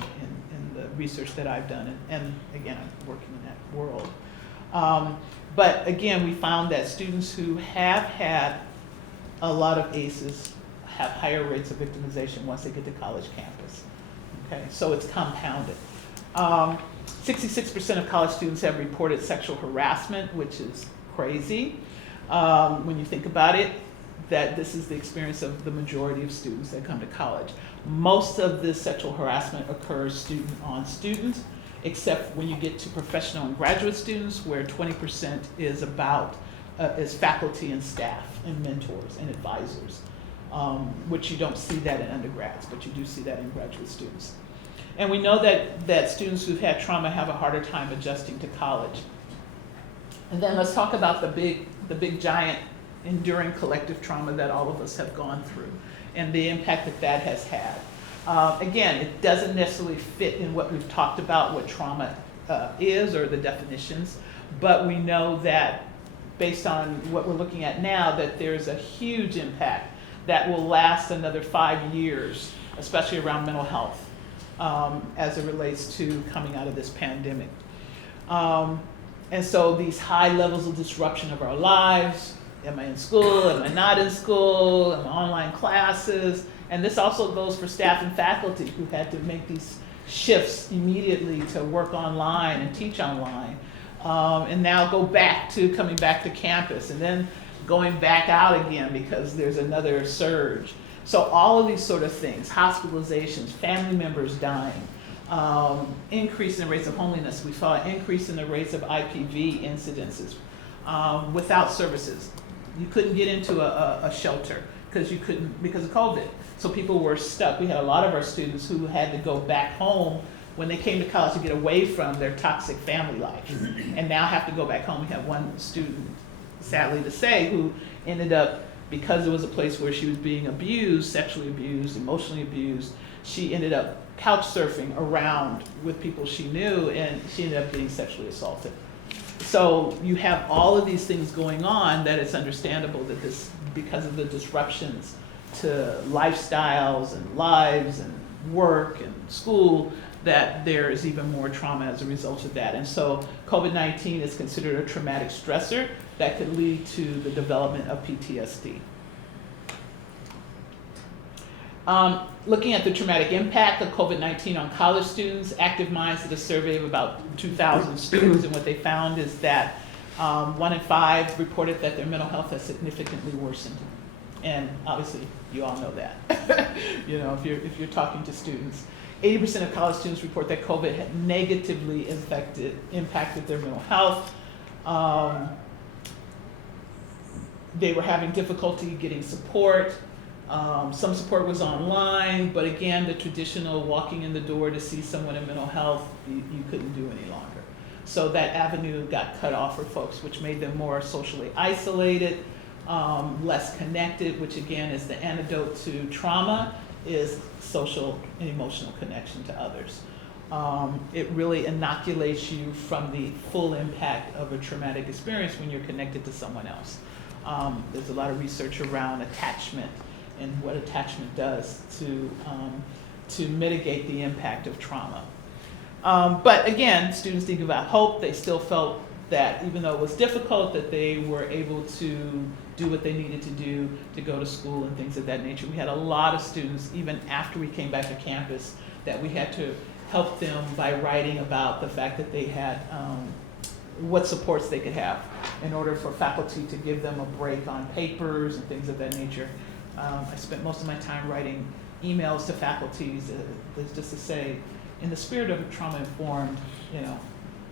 the research that I've done, and again, I'm working in that world. But again, we found that students who have had a lot of ACEs have higher rates of victimization once they get to college campus. Okay, so it's compounded. 66% of college students have reported sexual harassment, which is crazy when you think about it, that this is the experience of the majority of students that come to college. Most of this sexual harassment occurs student on student, except when you get to professional and graduate students, where 20% is is faculty and staff and mentors and advisors, which you don't see that in undergrads, but you do see that in graduate students. And we know that students who've had trauma have a harder time adjusting to college. And then let's talk about the big giant enduring collective trauma that all of us have gone through and the impact that has had. Again, it doesn't necessarily fit in what we've talked about, what trauma is or the definitions, but we know that based on what we're looking at now, that there's a huge impact that will last another 5 years, especially around mental health, as it relates to coming out of this pandemic. And so these high levels of disruption of our lives, am I in school, am I not in school, am I online classes, and this also goes for staff and faculty who had to make these shifts immediately to work online and teach online, and now coming back to campus, and then going back out again because there's another surge. So all of these sort of things, hospitalizations, family members dying, increase in rates of homelessness. We saw an increase in the rates of IPV incidences without services. You couldn't get into a shelter because of COVID. So people were stuck. We had a lot of our students who had to go back home when they came to college to get away from their toxic family life, and now have to go back home. We have one student, sadly to say, who ended up, because it was a place where she was being abused, sexually abused, emotionally abused, she ended up couch surfing around with people she knew, and she ended up getting sexually assaulted. So you have all of these things going on that it's understandable that this, because of the disruptions to lifestyles and lives and work and school, that there is even more trauma as a result of that. And so COVID-19 is considered a traumatic stressor that could lead to the development of PTSD. Looking at the traumatic impact of COVID-19 on college students, Active Minds did a survey of about 2,000 students, and what they found is that 1 in 5 reported that their mental health has significantly worsened. And obviously, you all know that. You know, if you're talking to students. 80% of college students report that COVID had negatively impacted their mental health. They were having difficulty getting support. Some support was online, but again, the traditional walking in the door to see someone in mental health, you couldn't do any longer. So that avenue got cut off for folks, which made them more socially isolated, less connected, which again is the antidote to trauma, is social and emotional connection to others. It really inoculates you from the full impact of a traumatic experience when you're connected to someone else. There's a lot of research around attachment and what attachment does to mitigate the impact of trauma. But again, students didn't give out hope. They still felt that even though it was difficult, that they were able to do what they needed to do to go to school and things of that nature. We had a lot of students, even after we came back to campus, that we had to help them by writing about the fact that they had what supports they could have in order for faculty to give them a break on papers and things of that nature. I spent most of my time writing emails to faculties just to say, in the spirit of trauma-informed, you know,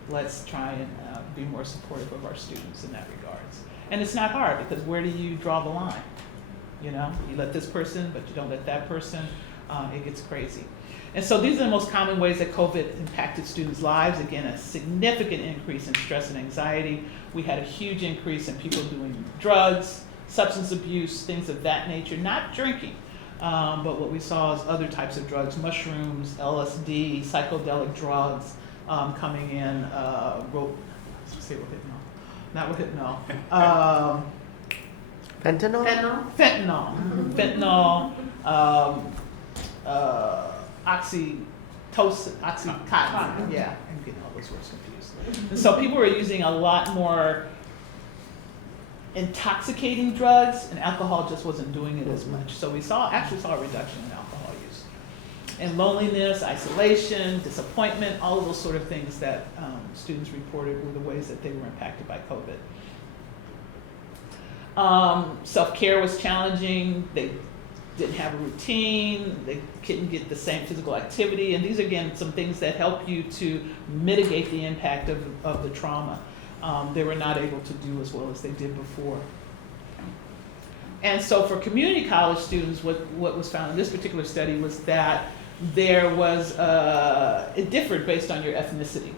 let's try and be more supportive of our students in that regards. And it's not hard, because where do you draw the line? You know, you let this person, but you don't let that person. It gets crazy. And so these are the most common ways that COVID impacted students' lives. Again, a significant increase in stress and anxiety. We had a huge increase in people doing drugs, substance abuse, things of that nature, not drinking. But what we saw is other types of drugs, mushrooms, LSD, psychedelic drugs coming in, not rohypnol. Fentanyl? Fentanyl, oxytocin, yeah, I'm getting all those words confused. And so people were using a lot more intoxicating drugs, and alcohol just wasn't doing it as much. So we actually saw a reduction in alcohol use. And loneliness, isolation, disappointment, all of those sort of things that students reported were the ways that they were impacted by COVID. Self-care was challenging. They didn't have a routine. They couldn't get the same physical activity. And these are, again, some things that help you to mitigate the impact of the trauma. They were not able to do as well as they did before. And so for community college students, what was found in this particular study was that there was, it differed based on your ethnicity.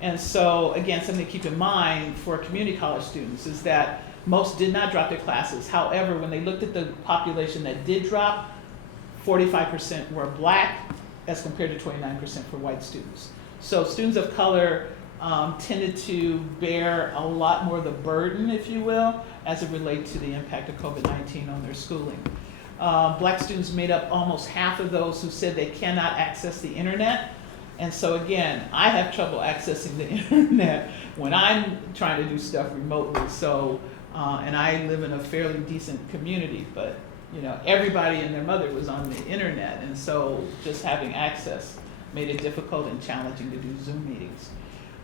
And so again, something to keep in mind for community college students is that most did not drop their classes. However, when they looked at the population that did drop, 45% were Black as compared to 29% for white students. So students of color tended to bear a lot more of the burden, if you will, as it relates to the impact of COVID-19 on their schooling. Black students made up almost half of those who said they cannot access the internet. And so again, I have trouble accessing the internet when I'm trying to do stuff remotely. So, and I live in a fairly decent community, but you know, everybody and their mother was on the internet. And so just having access made it difficult and challenging to do Zoom meetings.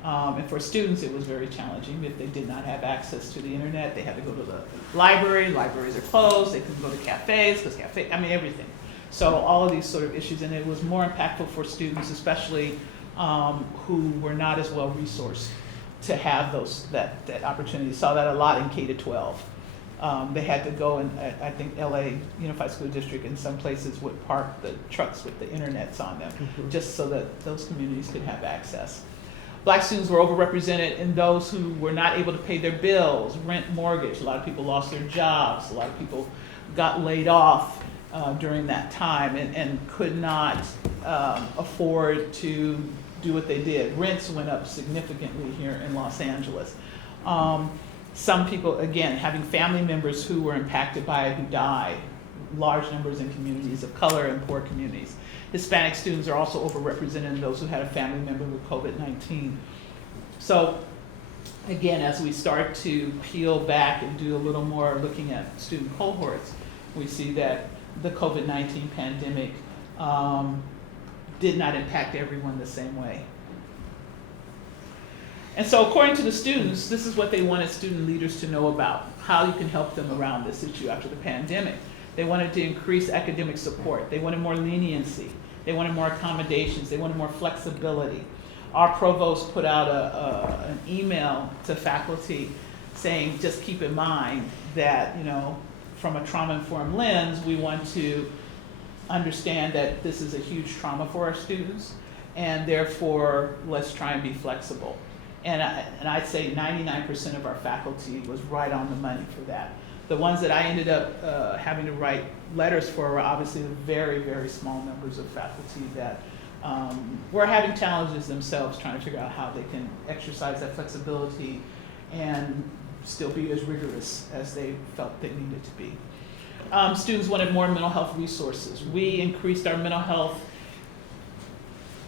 And for students, it was very challenging. If they did not have access to the internet, they had to go to the library. Libraries are closed. They couldn't go to cafes, because everything. So all of these sort of issues, and it was more impactful for students, especially who were not as well resourced to have that opportunity. Saw that a lot in K to 12. They had to go, and I think LA Unified School District in some places would park the trucks with the internets on them, just so that those communities could have access. Black students were overrepresented in those who were not able to pay their bills, rent, mortgage. A lot of people lost their jobs. A lot of people got laid off during that time and could not afford to do what they did. Rents went up significantly here in Los Angeles. Some people, again, having family members who were impacted by it, who died, large numbers in communities of color and poor communities. Hispanic students are also overrepresented in those who had a family member with COVID-19. So again, as we start to peel back and do a little more looking at student cohorts, we see that the COVID-19 pandemic did not impact everyone the same way. And so according to the students, this is what they wanted student leaders to know about, how you can help them around this issue after the pandemic. They wanted to increase academic support. They wanted more leniency. They wanted more accommodations. They wanted more flexibility. Our provost put out an email to faculty saying, just keep in mind that, you know, from a trauma-informed lens, we want to understand that this is a huge trauma for our students, and therefore, let's try and be flexible. And I'd say 99% of our faculty was right on the money for that. The ones that I ended up having to write letters for were obviously the very, very small numbers of faculty that were having challenges themselves trying to figure out how they can exercise that flexibility and still be as rigorous as they felt they needed to be. Students wanted more mental health resources. We increased our mental health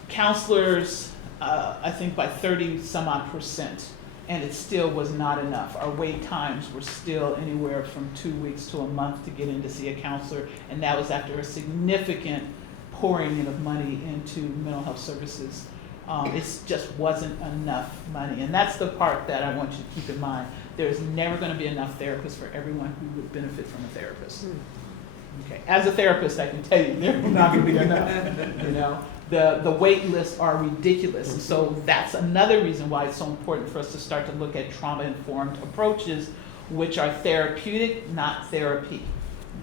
counselors, I think by 30% and it still was not enough. Our wait times were still anywhere from 2 weeks to a month to get in to see a counselor, and that was after a significant pouring in of money into mental health services. It just wasn't enough money, and that's the part that I want you to keep in mind. There's never going to be enough therapists for everyone who would benefit from a therapist. Okay, as a therapist, I can tell you there's not going to be enough. You know, the wait lists are ridiculous, and so that's another reason why it's so important for us to start to look at trauma-informed approaches, which are therapeutic, not therapy.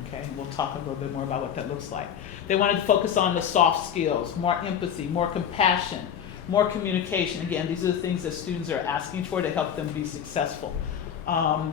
Okay, and we'll talk a little bit more about what that looks like. They wanted to focus on the soft skills, more empathy, more compassion, more communication. Again, these are the things that students are asking for to help them be successful.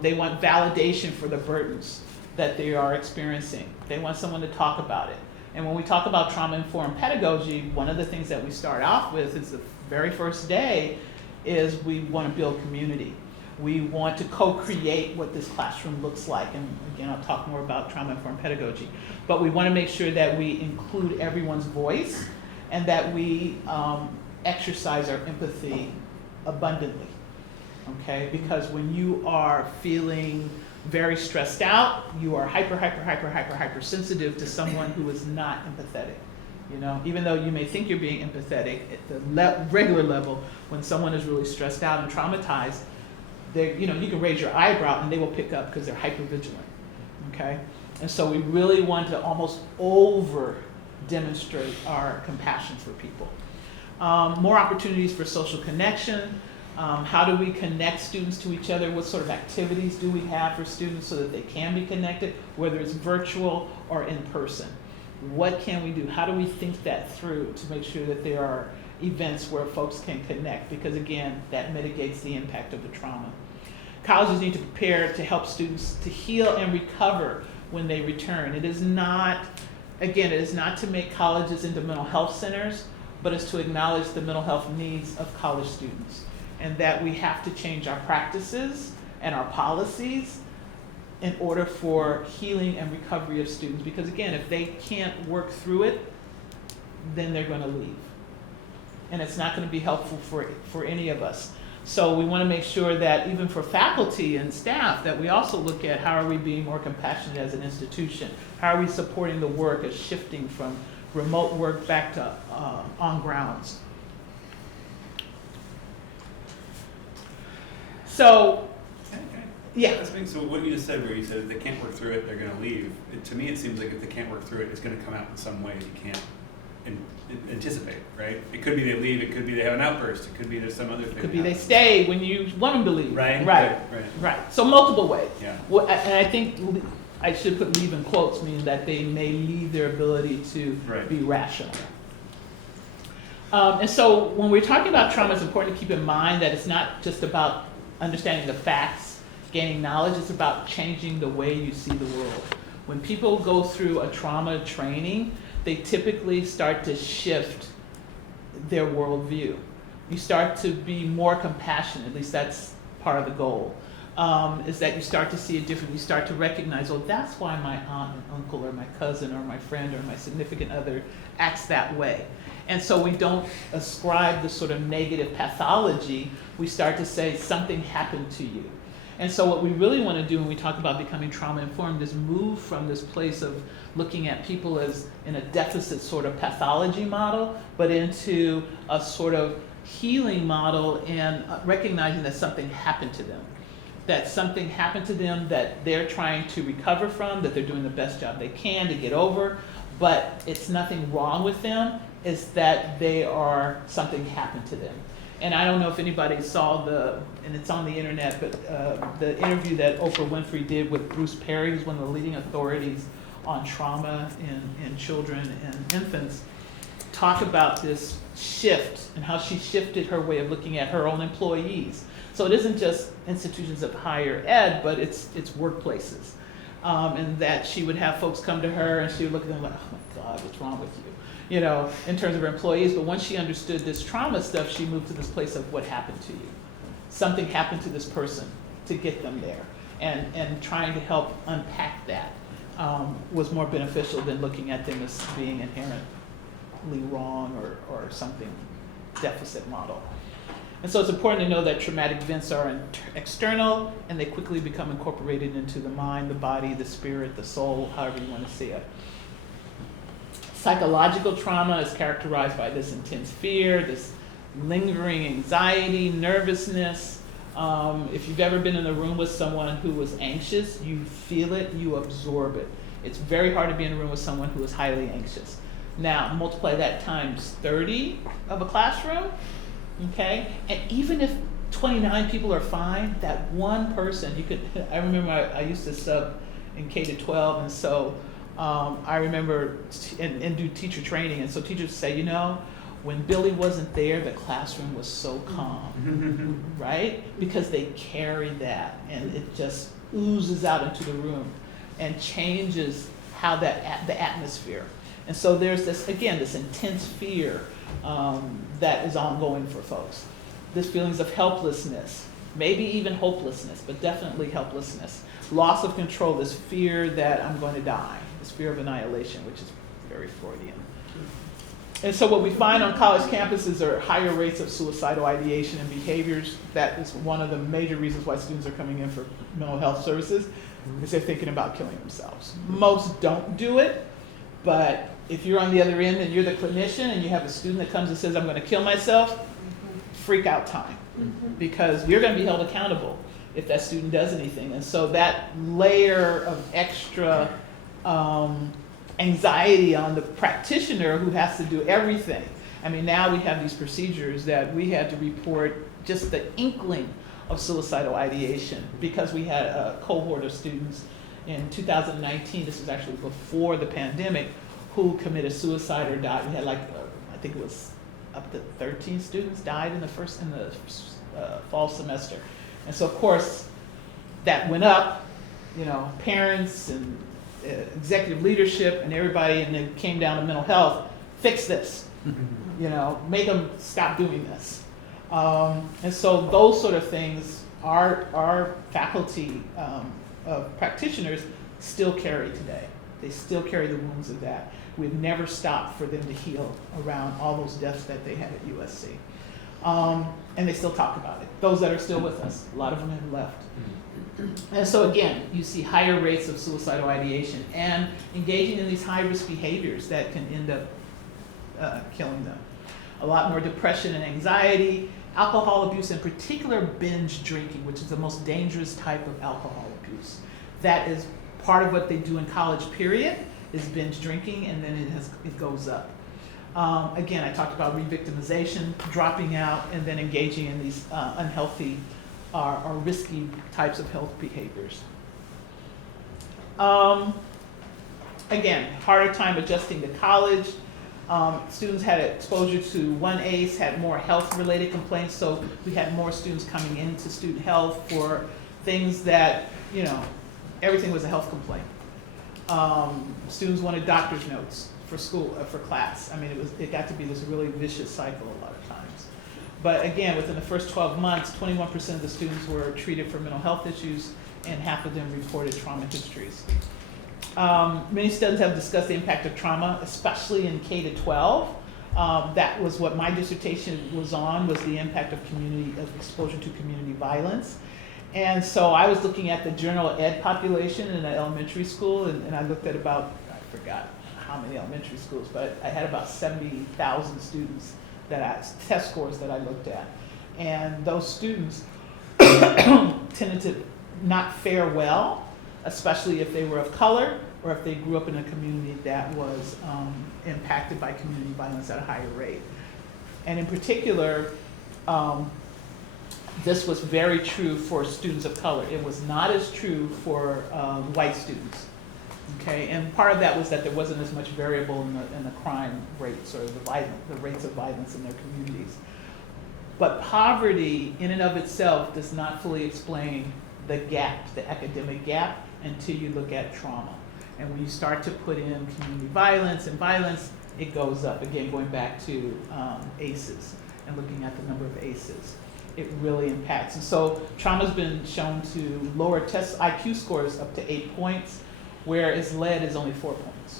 They want validation for the burdens that they are experiencing. They want someone to talk about it. And when we talk about trauma-informed pedagogy, one of the things that we start off with is the very first day is we want to build community. We want to co-create what this classroom looks like. And again, I'll talk more about trauma-informed pedagogy. But we want to make sure that we include everyone's voice and that we exercise our empathy abundantly. Okay? Because when you are feeling very stressed out, you are hyper sensitive to someone who is not empathetic. You know, even though you may think you're being empathetic at the regular level, when someone is really stressed out and traumatized, you know, you can raise your eyebrow and they will pick up because they're hyper vigilant. Okay, and so we really want to almost over demonstrate our compassion for people. More opportunities for social connection. How do we connect students to each other? What sort of activities do we have for students so that they can be connected, whether it's virtual or in person? What can we do? How do we think that through to make sure that there are events where folks can connect? Because again, that mitigates the impact of the trauma. Colleges need to prepare to help students to heal and recover when they return. It is not, again, it is not to make colleges into mental health centers, but it's to acknowledge the mental health needs of college students. And that we have to change our practices and our policies in order for healing and recovery of students. Because again, if they can't work through it, then they're going to leave. And it's not going to be helpful for any of us. So we want to make sure that even for faculty and staff, that we also look at how are we being more compassionate as an institution? How are we supporting the work as shifting from remote work back to on grounds? So, yeah. So what you just said, where you said if they can't work through it, they're going to leave. To me, it seems like if they can't work through it, it's going to come out in some way you can't anticipate, right? It could be they leave. It could be they have an outburst. It could be there's some other thing. It could be they stay when you want them to leave. Right. So multiple ways. Yeah. Well, and I think I should put leave in quotes, meaning that they may leave their ability to be rational. And so when we're talking about trauma, it's important to keep in mind that it's not just about understanding the facts, gaining knowledge. It's about changing the way you see the world. When people go through a trauma training, they typically start to shift their worldview. You start to be more compassionate, at least that's part of the goal, is that you start to see it differently. You start to recognize, oh, that's why my aunt and uncle or my cousin or my friend or my significant other acts that way. And so we don't ascribe the sort of negative pathology. We start to say something happened to you. And so what we really want to do when we talk about becoming trauma informed is move from this place of looking at people as in a deficit sort of pathology model, but into a sort of healing model and recognizing that something happened to them. That something happened to them that they're trying to recover from, that they're doing the best job they can to get over, but it's nothing wrong with them, it's that something happened to them. And I don't know if anybody saw and it's on the internet, but the interview that Oprah Winfrey did with Bruce Perry, who's one of the leading authorities on trauma in children and infants, talk about this shift and how she shifted her way of looking at her own employees. So it isn't just institutions of higher ed, but it's workplaces. And that she would have folks come to her and she would look at them like, oh my God, what's wrong with you? You know, in terms of her employees. But once she understood this trauma stuff, she moved to this place of what happened to you. Something happened to this person to get them there. And trying to help unpack that was more beneficial than looking at them as being inherently wrong or something deficit model. And so it's important to know that traumatic events are external and they quickly become incorporated into the mind, the body, the spirit, the soul, however you want to see it. Psychological trauma is characterized by this intense fear, this lingering anxiety, nervousness. If you've ever been in a room with someone who was anxious, you feel it, you absorb it. It's very hard to be in a room with someone who is highly anxious. Now, multiply that times 30 of a classroom, okay? And even if 29 people are fine, that one person, I remember I used to sub in K-12, and so I remember and do teacher training, and so teachers say, you know, when Billy wasn't there, the classroom was so calm, right? Because they carry that, and it just oozes out into the room and changes how the atmosphere. And so there's this, again, this intense fear that is ongoing for folks. This feelings of helplessness, maybe even hopelessness, but definitely helplessness. Loss of control, this fear that I'm going to die, this fear of annihilation, which is very Freudian. And so what we find on college campuses are higher rates of suicidal ideation and behaviors. That is one of the major reasons why students are coming in for mental health services, is they're thinking about killing themselves. Most don't do it, but if you're on the other end and you're the clinician and you have a student that comes and says, I'm going to kill myself, freak out time, because you're going to be held accountable if that student does anything. And so that layer of extra anxiety on the practitioner who has to do everything. I mean, now we have these procedures that we had to report just the inkling of suicidal ideation because we had a cohort of students in 2019, this was actually before the pandemic, who committed suicide or died. We had I think it was up to 13 students died in the fall semester. And so of course that went up, you know, parents and executive leadership and everybody, and it came down to mental health, fix this, you know, make them stop doing this. And so those sort of things our faculty of practitioners still carry today. They still carry the wounds of that. We've never stopped for them to heal around all those deaths that they had at USC. And they still talk about it. Those that are still with us, a lot of them have left. And so again, you see higher rates of suicidal ideation and engaging in these high-risk behaviors that can end up killing them. A lot more depression and anxiety, alcohol abuse, in particular binge drinking, which is the most dangerous type of alcohol abuse. That is part of what they do in college, period, is binge drinking, and then it goes up. Again, I talked about re-victimization, dropping out, and then engaging in these unhealthy or risky types of health behaviors. Again, harder time adjusting to college. Students had exposure to one ACE, had more health-related complaints, so we had more students coming into student health for things that, you know, everything was a health complaint. Students wanted doctor's notes for school, for class. I mean, it got to be this really vicious cycle a lot of times. But again, within the first 12 months, 21% of the students were treated for mental health issues, and half of them reported trauma histories. Many studies have discussed the impact of trauma, especially in K-12. That was what my dissertation was on, was the impact of exposure to community violence. And so I was looking at the general ed population in an elementary school, and I looked at about, I forgot how many elementary schools, but I had about 70,000 students test scores that I looked at. And those students tended to not fare well, especially if they were of color or if they grew up in a community that was impacted by community violence at a higher rate. And in particular, this was very true for students of color. It was not as true for white students. Okay, and part of that was that there wasn't as much variable in the crime rates or the rates of violence in their communities. But poverty in and of itself does not fully explain the gap, the academic gap, until you look at trauma. And when you start to put in community violence and violence, it goes up. Again, going back to ACEs and looking at the number of ACEs. It really impacts. And so trauma's been shown to lower test IQ scores up to 8 points, whereas lead is only 4 points.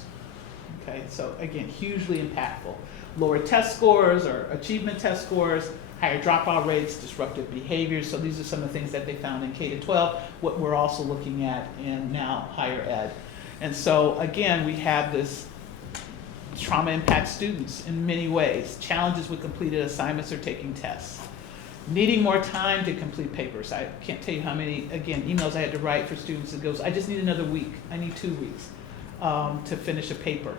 Okay, so again, hugely impactful. Lower test scores or achievement test scores, higher dropout rates, disruptive behaviors. So these are some of the things that they found in K-12, what we're also looking at in now higher ed. And so again, we have this trauma impacts students in many ways. Challenges with completed assignments or taking tests. Needing more time to complete papers. I can't tell you how many, again, emails I had to write for students that goes, I just need another week. I need 2 weeks to finish a paper.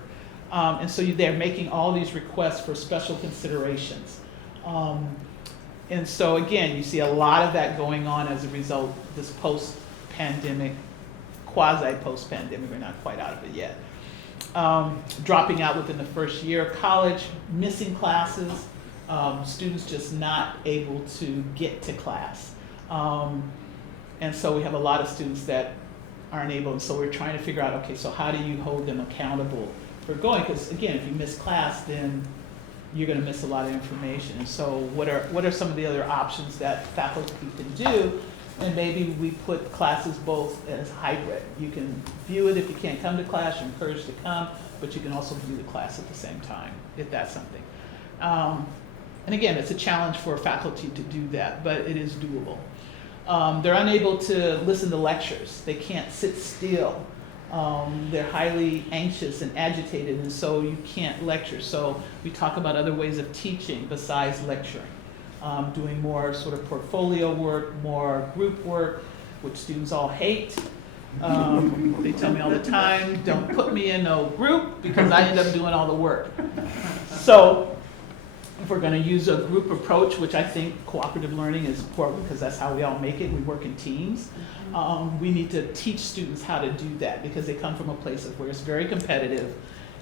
And so they're making all these requests for special considerations. And so again, you see a lot of that going on as a result of this post-pandemic, quasi-post-pandemic, we're not quite out of it yet. Dropping out within the first year of college, missing classes, students just not able to get to class. And so we have a lot of students that aren't able, and so we're trying to figure out, okay, so how do you hold them accountable for going? Because again, if you miss class, then you're gonna miss a lot of information. And so what are some of the other options that faculty can do? And maybe we put classes both as hybrid. You can view it if you can't come to class, you're encouraged to come, but you can also view the class at the same time, if that's something. And again, it's a challenge for faculty to do that, but it is doable. They're unable to listen to lectures. They can't sit still. They're highly anxious and agitated, and so you can't lecture. So we talk about other ways of teaching besides lecturing. Doing more sort of portfolio work, more group work, which students all hate. They tell me all the time, don't put me in no group because I end up doing all the work. So if we're going to use a group approach, which I think cooperative learning is important because that's how we all make it, we work in teams, we need to teach students how to do that because they come from a place of where it's very competitive.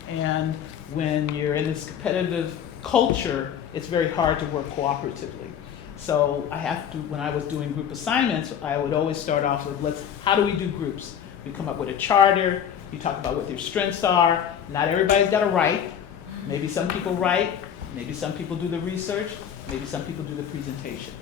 And when you're in this competitive culture, it's very hard to work cooperatively. So I have to, when I was doing group assignments, I would always start off with, how do we do groups? We come up with a charter, you talk about what your strengths are. Not everybody's got to write. Maybe some people write, maybe some people do the research, maybe some people do the presentation.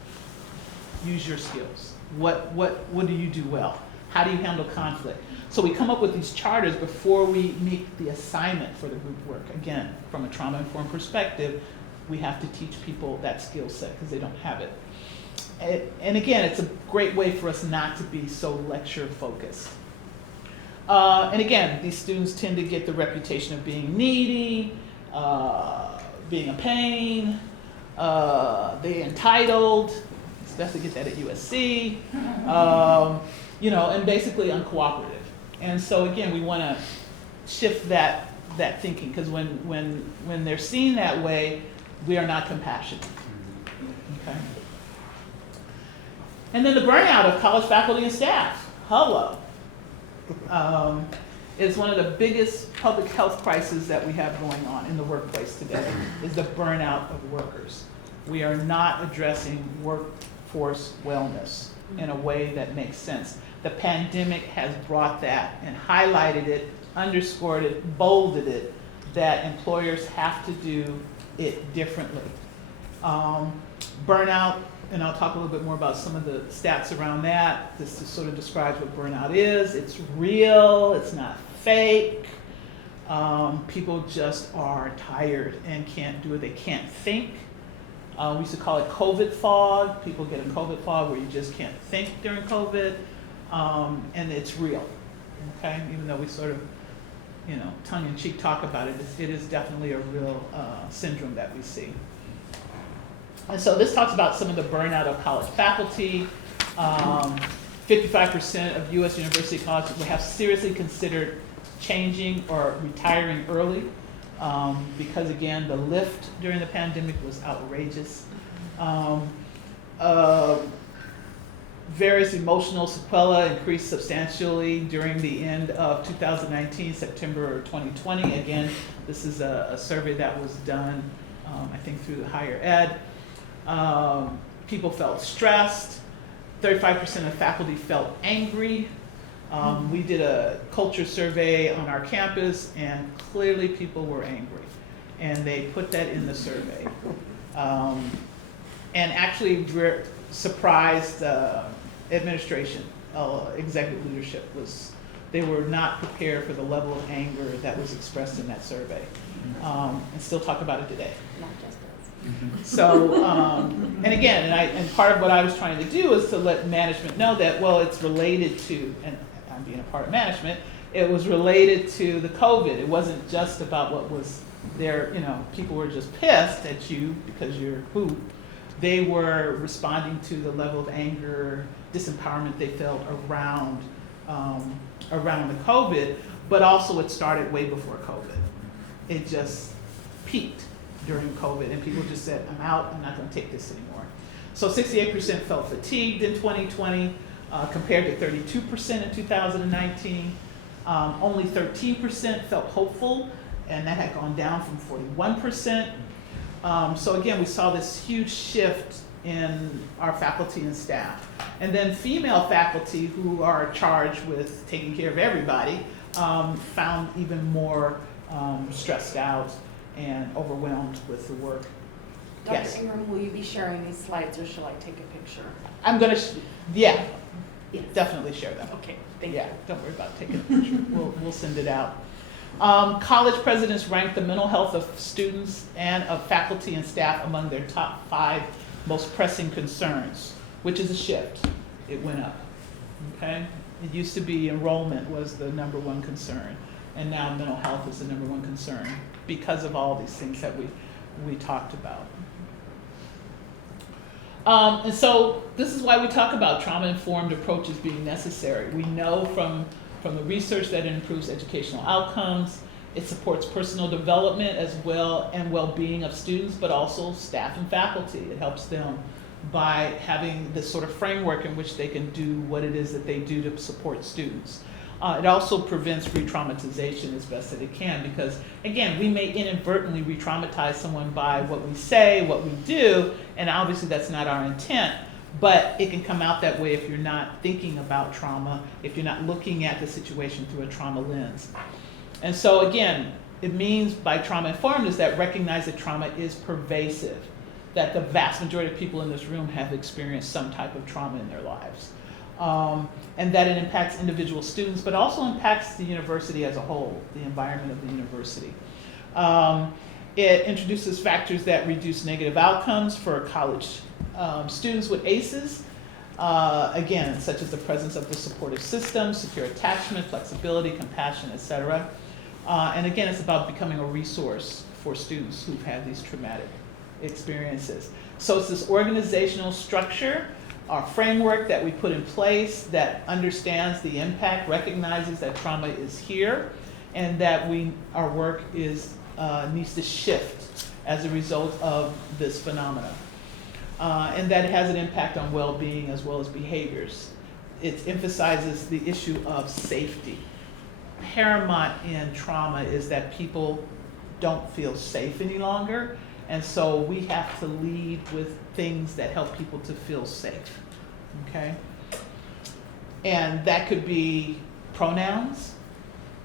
Use your skills. What do you do well? How do you handle conflict? So we come up with these charters before we make the assignment for the group work. Again, from a trauma-informed perspective, we have to teach people that skill set because they don't have it. And again, it's a great way for us not to be so lecture-focused. And again, these students tend to get the reputation of being needy, being a pain, they're entitled, especially get that at USC, and basically uncooperative. And so again, we want to shift that thinking because when they're seen that way, we are not compassionate. Okay. And then the burnout of college faculty and staff. Hello. It's one of the biggest public health crises that we have going on in the workplace today, is the burnout of workers. We are not addressing workforce wellness in a way that makes sense. The pandemic has brought that and highlighted it, underscored it, bolded it, that employers have to do it differently. Burnout, and I'll talk a little bit more about some of the stats around that. This just sort of describes what burnout is. It's real, it's not fake. People just are tired and can't do it. They can't think. We used to call it COVID fog. People get a COVID fog where you just can't think during COVID, and it's real, okay? Even though we sort of, tongue-in-cheek talk about it, it is definitely a real syndrome that we see. And so this talks about some of the burnout of college faculty. 55% of U.S. university colleges have seriously considered changing or retiring early because, again, the lift during the pandemic was outrageous. Various emotional sequelae increased substantially during the end of 2019, September 2020. Again, this is a survey that was done, I think, through the higher ed. People felt stressed. 35% of faculty felt angry. We did a culture survey on our campus, and clearly people were angry. And they put that in the survey. And actually surprised administration, executive leadership they were not prepared for the level of anger that was expressed in that survey. And still talk about it today. Not just us. So, and again, and part of what I was trying to do is to let management know that, well, it's related to, and I'm being a part of management, it was related to the COVID. It wasn't just about what was there, people were just pissed at you because you're who. They were responding to the level of anger, disempowerment they felt around the COVID, but also it started way before COVID. It just peaked during COVID, and people just said, I'm out, I'm not gonna take this anymore. So 68% felt fatigued in 2020, compared to 32% in 2019. Only 13% felt hopeful, and that had gone down from 41%. So again, we saw this huge shift in our faculty and staff. And then female faculty, who are charged with taking care of everybody, found even more stressed out and overwhelmed with the work. Dr. Yes. Ingram, will you be sharing these slides, or shall I take a picture? I'm gonna, definitely share them. Okay, thank you. Yeah, don't worry about taking a picture. We'll send it out. College presidents ranked the mental health of students and of faculty and staff among their top 5 most pressing concerns, which is a shift. It went up, okay? It used to be enrollment was the #1 concern, and now mental health is the #1 concern because of all these things that we talked about. And so this is why we talk about trauma-informed approaches being necessary. We know from the research that it improves educational outcomes, it supports personal development as well and well-being of students, but also staff and faculty. It helps them by having this sort of framework in which they can do what it is that they do to support students. It also prevents re-traumatization as best that it can, because again, we may inadvertently re-traumatize someone by what we say, what we do, and obviously that's not our intent. But it can come out that way if you're not thinking about trauma, if you're not looking at the situation through a trauma lens. And so again, it means by trauma-informed is that recognize that trauma is pervasive, that the vast majority of people in this room have experienced some type of trauma in their lives. And that it impacts individual students, but also impacts the university as a whole, the environment of the university. It introduces factors that reduce negative outcomes for college students with ACEs, again, such as the presence of the supportive system, secure attachment, flexibility, compassion, etc. And again, it's about becoming a resource for students who've had these traumatic experiences. So it's this organizational structure, our framework that we put in place that understands the impact, recognizes that trauma is here, and that our work is needs to shift as a result of this phenomena. And that it has an impact on well-being as well as behaviors. It emphasizes the issue of safety. Paramount in trauma is that people don't feel safe any longer, and so we have to lead with things that help people to feel safe, okay? And that could be pronouns.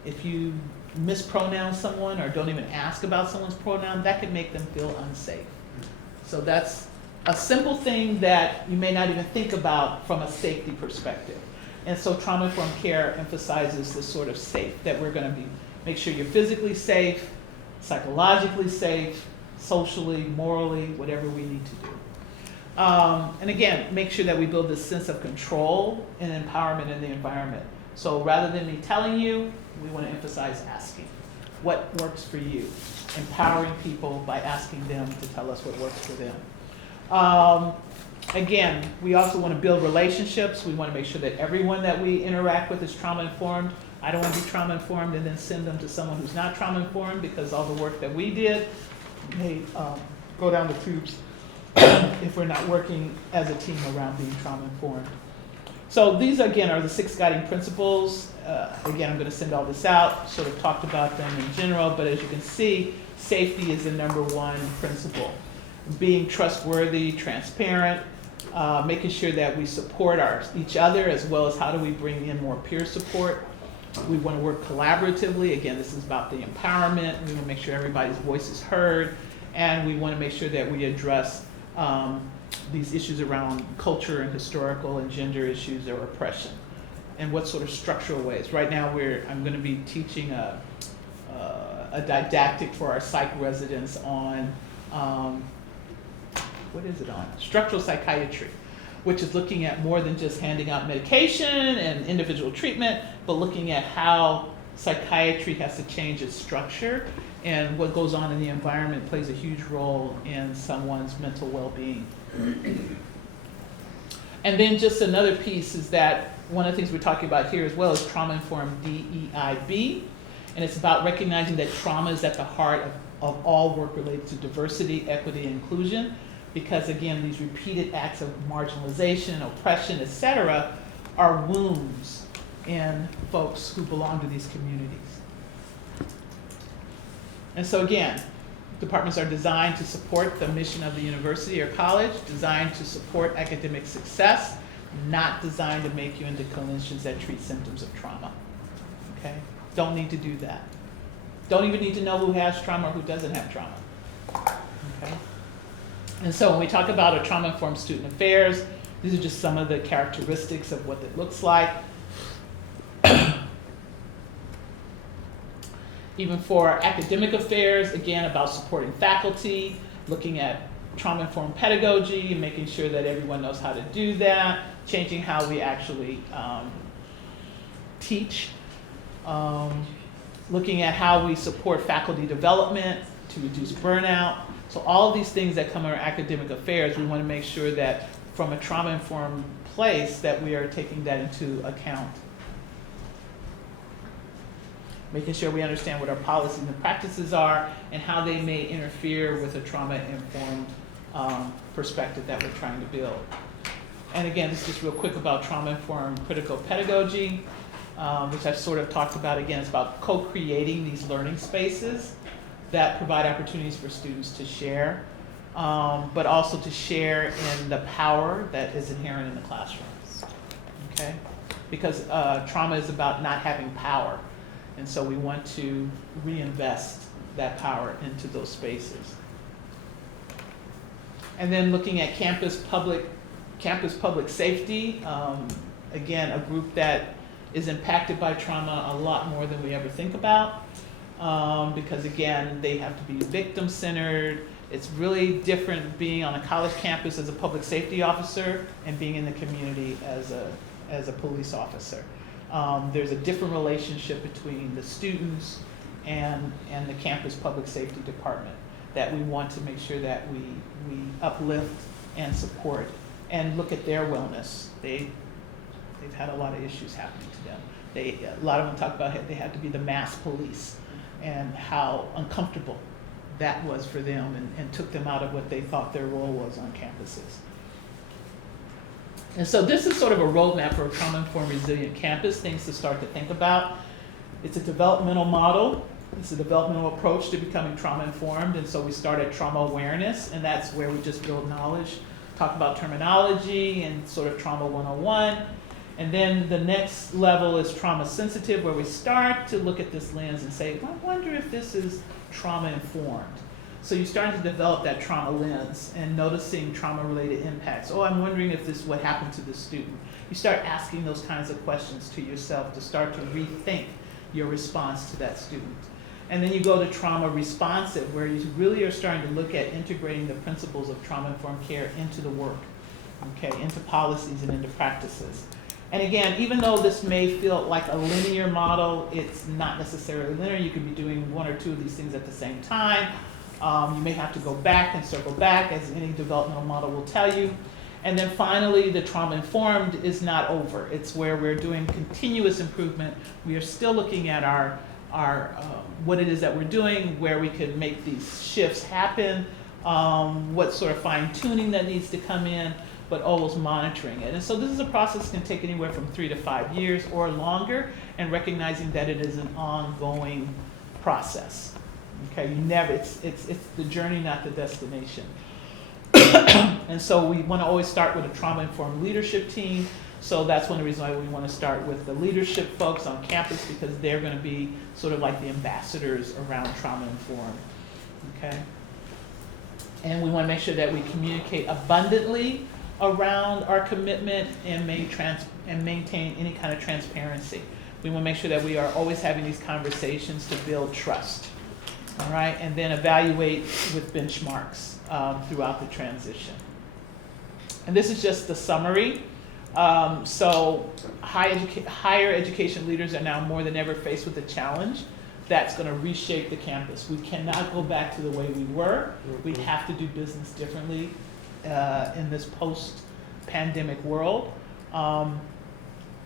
If you mispronounce someone or don't even ask about someone's pronoun, that could make them feel unsafe. So that's a simple thing that you may not even think about from a safety perspective. And so trauma-informed care emphasizes this sort of safe, that we're gonna make sure you're physically safe, psychologically safe, socially, morally, whatever we need to do. And again, make sure that we build this sense of control and empowerment in the environment. So rather than me telling you, we want to emphasize asking. What works for you? Empowering people by asking them to tell us what works for them. Again, we also want to build relationships. We want to make sure that everyone that we interact with is trauma informed. I don't want to be trauma informed and then send them to someone who's not trauma informed, because all the work that we did may go down the tubes if we're not working as a team around being trauma informed. So these again are the 6 guiding principles. Again, I'm going to send all this out, sort of talked about them in general, but as you can see, safety is the #1 principle. Being trustworthy, transparent, making sure that we support each other, as well as how do we bring in more peer support. We want to work collaboratively. Again, this is about the empowerment. We want to make sure everybody's voice is heard, and we want to make sure that we address these issues around culture and historical and gender issues or oppression, and what sort of structural ways. Right now, I'm going to be teaching a didactic for our psych residents on structural psychiatry, which is looking at more than just handing out medication and individual treatment, but looking at how psychiatry has to change its structure, and what goes on in the environment plays a huge role in someone's mental well-being. And then just another piece is that one of the things we're talking about here as well is trauma-informed DEIB, and it's about recognizing that trauma is at the heart of all work related to diversity, equity, and inclusion, because again, these repeated acts of marginalization, oppression, etc., are wounds in folks who belong to these communities. And so again, departments are designed to support the mission of the university or college, designed to support academic success, not designed to make you into clinicians that treat symptoms of trauma. Okay? Don't need to do that. Don't even need to know who has trauma or who doesn't have trauma. Okay? And so when we talk about a trauma-informed student affairs, these are just some of the characteristics of what it looks like. Even for academic affairs, again, about supporting faculty, looking at trauma-informed pedagogy, making sure that everyone knows how to do that, changing how we actually teach, looking at how we support faculty development to reduce burnout. So all of these things that come in our academic affairs, we want to make sure that from a trauma-informed place that we are taking that into account. Making sure we understand what our policies and practices are and how they may interfere with a trauma-informed perspective that we're trying to build. And again, this is just real quick about trauma-informed critical pedagogy, which I've sort of talked about. Again, it's about co-creating these learning spaces that provide opportunities for students to share, but also to share in the power that is inherent in the classrooms, okay? Because trauma is about not having power. And so we want to reinvest that power into those spaces. And then looking at campus public safety, again, a group that is impacted by trauma a lot more than we ever think about, because again, they have to be victim-centered. It's really different being on a college campus as a public safety officer and being in the community as a police officer. There's a different relationship between the students and the campus public safety department that we want to make sure that we uplift and support and look at their wellness. They've had a lot of issues happening to them. A lot of them talk about how they had to be the mass police and how uncomfortable that was for them, and took them out of what they thought their role was on campuses. And so this is sort of a roadmap for a trauma-informed resilient campus, things to start to think about. It's a developmental model. It's a developmental approach to becoming trauma-informed. And so we start at trauma awareness, and that's where we just build knowledge, talk about terminology and sort of trauma 101. And then the next level is trauma sensitive, where we start to look at this lens and say, I wonder if this is trauma-informed. So you're starting to develop that trauma lens and noticing trauma-related impacts. Oh, I'm wondering if this is what happened to this student. You start asking those kinds of questions to yourself to start to rethink your response to that student. And then you go to trauma responsive, where you really are starting to look at integrating the principles of trauma-informed care into the work, okay, into policies and into practices. And again, even though this may feel like a linear model, it's not necessarily linear. You could be doing one or two of these things at the same time. You may have to go back and circle back, as any developmental model will tell you. And then finally, the trauma-informed is not over. It's where we're doing continuous improvement. We are still looking at our what it is that we're doing, where we could make these shifts happen, what sort of fine-tuning that needs to come in, but always monitoring it. And so this is a process that can take anywhere from 3 to 5 years or longer, and recognizing that it is an ongoing process. Okay, you never, it's the journey, not the destination. And so we want to always start with a trauma-informed leadership team. So that's one of the reasons why we want to start with the leadership folks on campus, because they're going to be sort of like the ambassadors around trauma-informed. Okay? And we want to make sure that we communicate abundantly around our commitment and maintain any kind of transparency. We want to make sure that we are always having these conversations to build trust. All right? And then evaluate with benchmarks throughout the transition. And this is just the summary. So higher education leaders are now more than ever faced with a challenge that's going to reshape the campus. We cannot go back to the way we were. We have to do business differently in this post-pandemic world.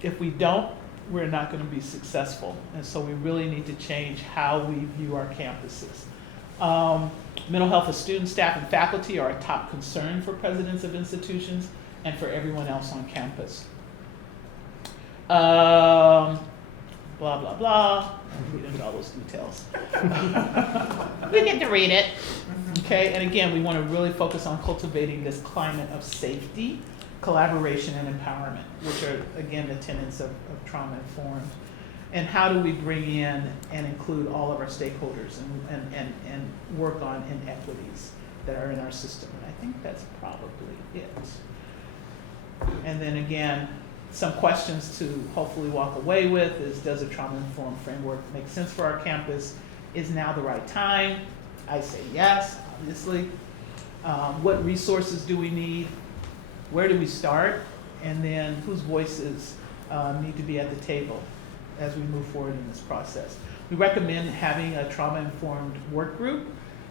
If we don't, we're not going to be successful. And so we really need to change how we view our campuses. Mental health of students, staff, and faculty are a top concern for presidents of institutions and for everyone else on campus. Blah, blah, blah. I'll read into all those details. We get to read it. Okay, and again, we want to really focus on cultivating this climate of safety, collaboration, and empowerment, which are, again, the tenets of trauma-informed. And how do we bring in and include all of our stakeholders and work on inequities that are in our system? And I think that's probably it. And then again, some questions to hopefully walk away with is, does a trauma-informed framework make sense for our campus? Is now the right time? I say yes, obviously. What resources do we need? Where do we start? And then whose voices need to be at the table as we move forward in this process? We recommend having a trauma-informed work group.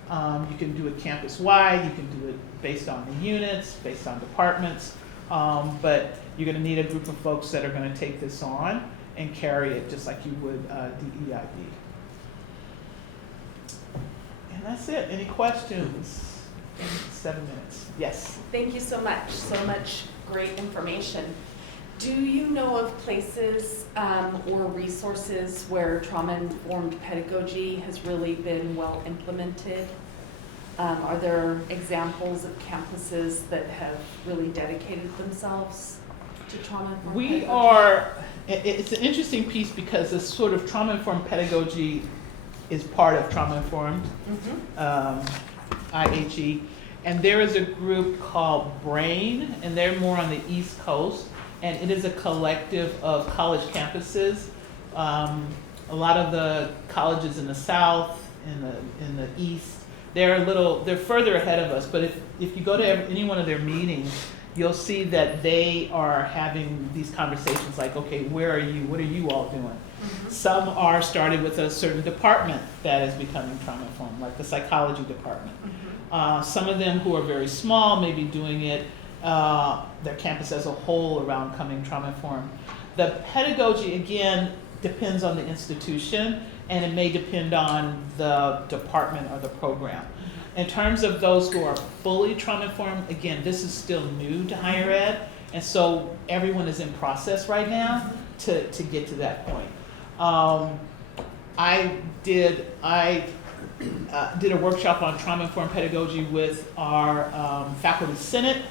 You can do it campus-wide, you can do it based on the units, based on departments, but you're going to need a group of folks that are going to take this on and carry it just like you would DEIB. And that's it. Any questions? In 7 minutes. Yes. Thank you so much. So much great information. Do you know of places or resources where trauma-informed pedagogy has really been well implemented? Are there examples of campuses that have really dedicated themselves to trauma-informed pedagogy? It's an interesting piece because this sort of trauma-informed pedagogy is part of trauma-informed, IHE. And there is a group called BRAIN, and they're more on the East Coast. And it is a collective of college campuses. A lot of the colleges in the South, in the East, they're further ahead of us. But if you go to any one of their meetings, you'll see that they are having these conversations like, okay, where are you? What are you all doing? Some are started with a certain department that is becoming trauma-informed, like the psychology department. Some of them who are very small may be doing it, their campus as a whole, around coming trauma-informed. The pedagogy, again, depends on the institution, and it may depend on the department or the program. In terms of those who are fully trauma-informed, again, this is still new to higher ed, and so everyone is in process right now to get to that point. I did a workshop on trauma-informed pedagogy with our faculty senate,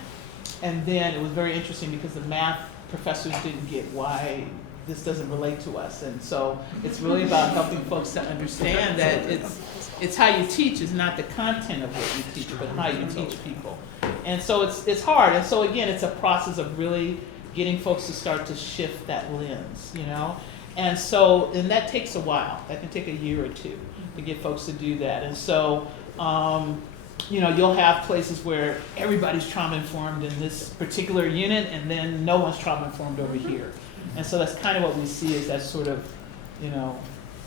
and then it was very interesting because the math professors didn't get why this doesn't relate to us. And so it's really about helping folks to understand that it's how you teach is not the content of what you teach, but how you teach people. And so it's hard. And so again, it's a process of really getting folks to start to shift that lens, you know? And that takes a while. That can take a year or two. to get folks to do that. And so, you know, you'll have places where everybody's trauma-informed in this particular unit, and then no one's trauma-informed over here. And so that's kind of what we see is that sort of, you know,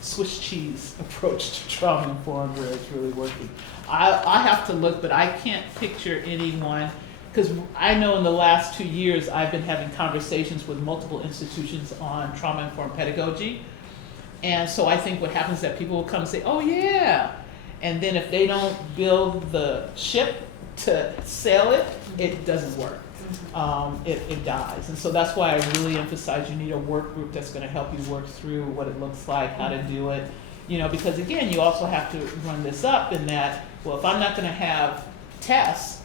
Swiss cheese approach to trauma-informed where it's really working. I have to look, but I can't picture anyone, because I know in the last 2 years I've been having conversations with multiple institutions on trauma-informed pedagogy. And so I think what happens is that people will come and say, oh yeah, and then if they don't build the ship to sail it, it doesn't work. It dies. And so that's why I really emphasize you need a work group that's going to help you work through what it looks like, how to do it. You know, because again, you also have to run this up in that, well, if I'm not going to have tests,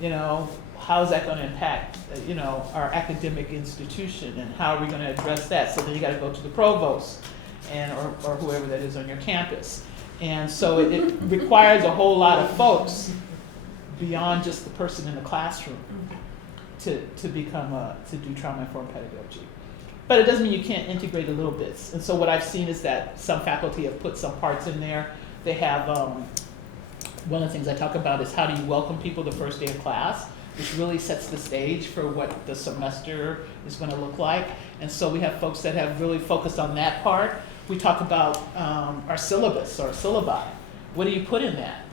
you know, how is that going to impact, you know, our academic institution, and how are we going to address that? So then you got to go to the provost and or whoever that is on your campus. And so it requires a whole lot of folks beyond just the person in the classroom to become to do trauma-informed pedagogy. But it doesn't mean you can't integrate a little bits. And so what I've seen is that some faculty have put some parts in there. They have, one of the things I talk about is how do you welcome people the first day of class, which really sets the stage for what the semester is going to look like. And so we have folks that have really focused on that part. We talk about our syllabus or syllabi. What do you put in that?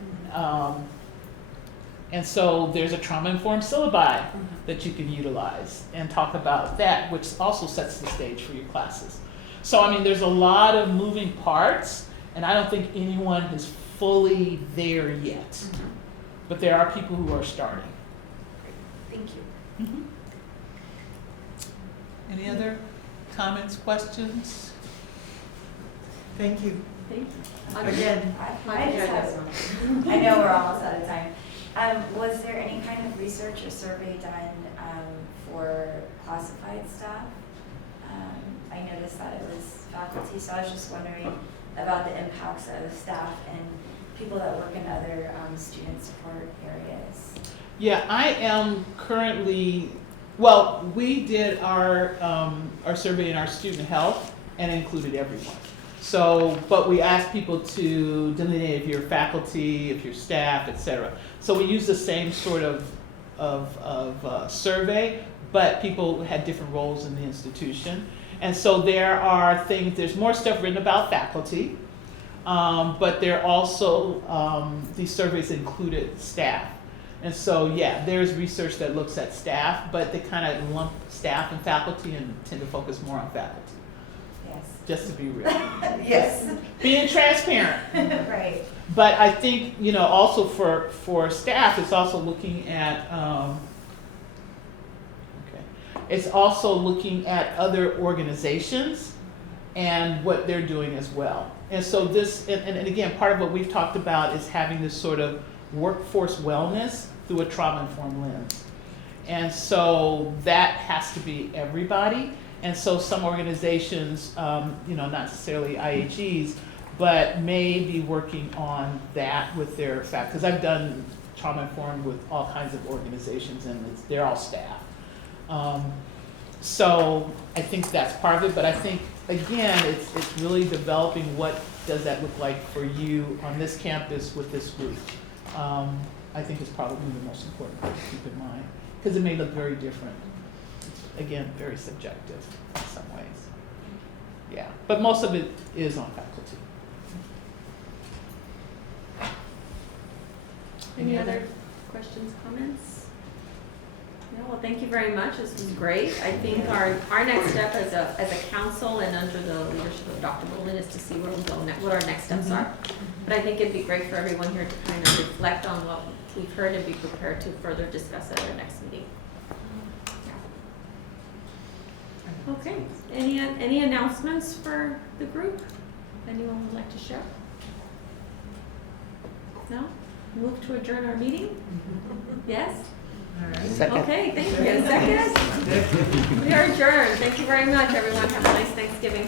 And so there's a trauma-informed syllabi that you can utilize and talk about that, which also sets the stage for your classes. So, I mean, there's a lot of moving parts, and I don't think anyone is fully there yet. But there are people who are starting. Thank you. Any other comments, questions? Thank you. Thank you. Again. I just have, I know we're almost out of time. Was there any kind of research or survey done for classified staff? I noticed that it was faculty, so I was just wondering about the impacts of staff and people that work in other student support areas. Yeah, I am currently, well, we did our survey in our student health and included everyone. So, but we asked people to delineate if you're faculty, if you're staff, et cetera. So we used the same sort of survey, but people had different roles in the institution. And so there are things, there's more stuff written about faculty, but there also, these surveys included staff. And so, yeah, there's research that looks at staff, but they kind of lump staff and faculty and tend to focus more on faculty. Yes. Just to be real. Yes. Being transparent. Right. But I think, you know, also for staff, it's also looking at, it's also looking at other organizations and what they're doing as well. And so this, and again, part of what we've talked about is having this sort of workforce wellness through a trauma-informed lens. And so that has to be everybody. And so some organizations, you know, not necessarily IHEs, but may be working on that with their fact, because I've done trauma-informed with all kinds of organizations, and they're all staff. So I think that's part of it, but I think, again, it's really developing what does that look like for you on this campus with this group. I think is probably the most important thing to keep in mind, because it may look very different. It's, again, very subjective in some ways. Yeah, but most of it is on faculty. Any other questions, comments? No, well, thank you very much. This was great. I think our next step as a council and under the leadership of Dr. Bolden is to see where we go next, what our next steps are. But I think it'd be great for everyone here to kind of reflect on what we've heard and be prepared to further discuss at our next meeting. Okay. Any announcements for the group? Anyone would like to share? No? Move to adjourn our meeting? Yes? All right. Second. Okay, thank you. Second? We are adjourned. Thank you very much, everyone. Have a nice Thanksgiving.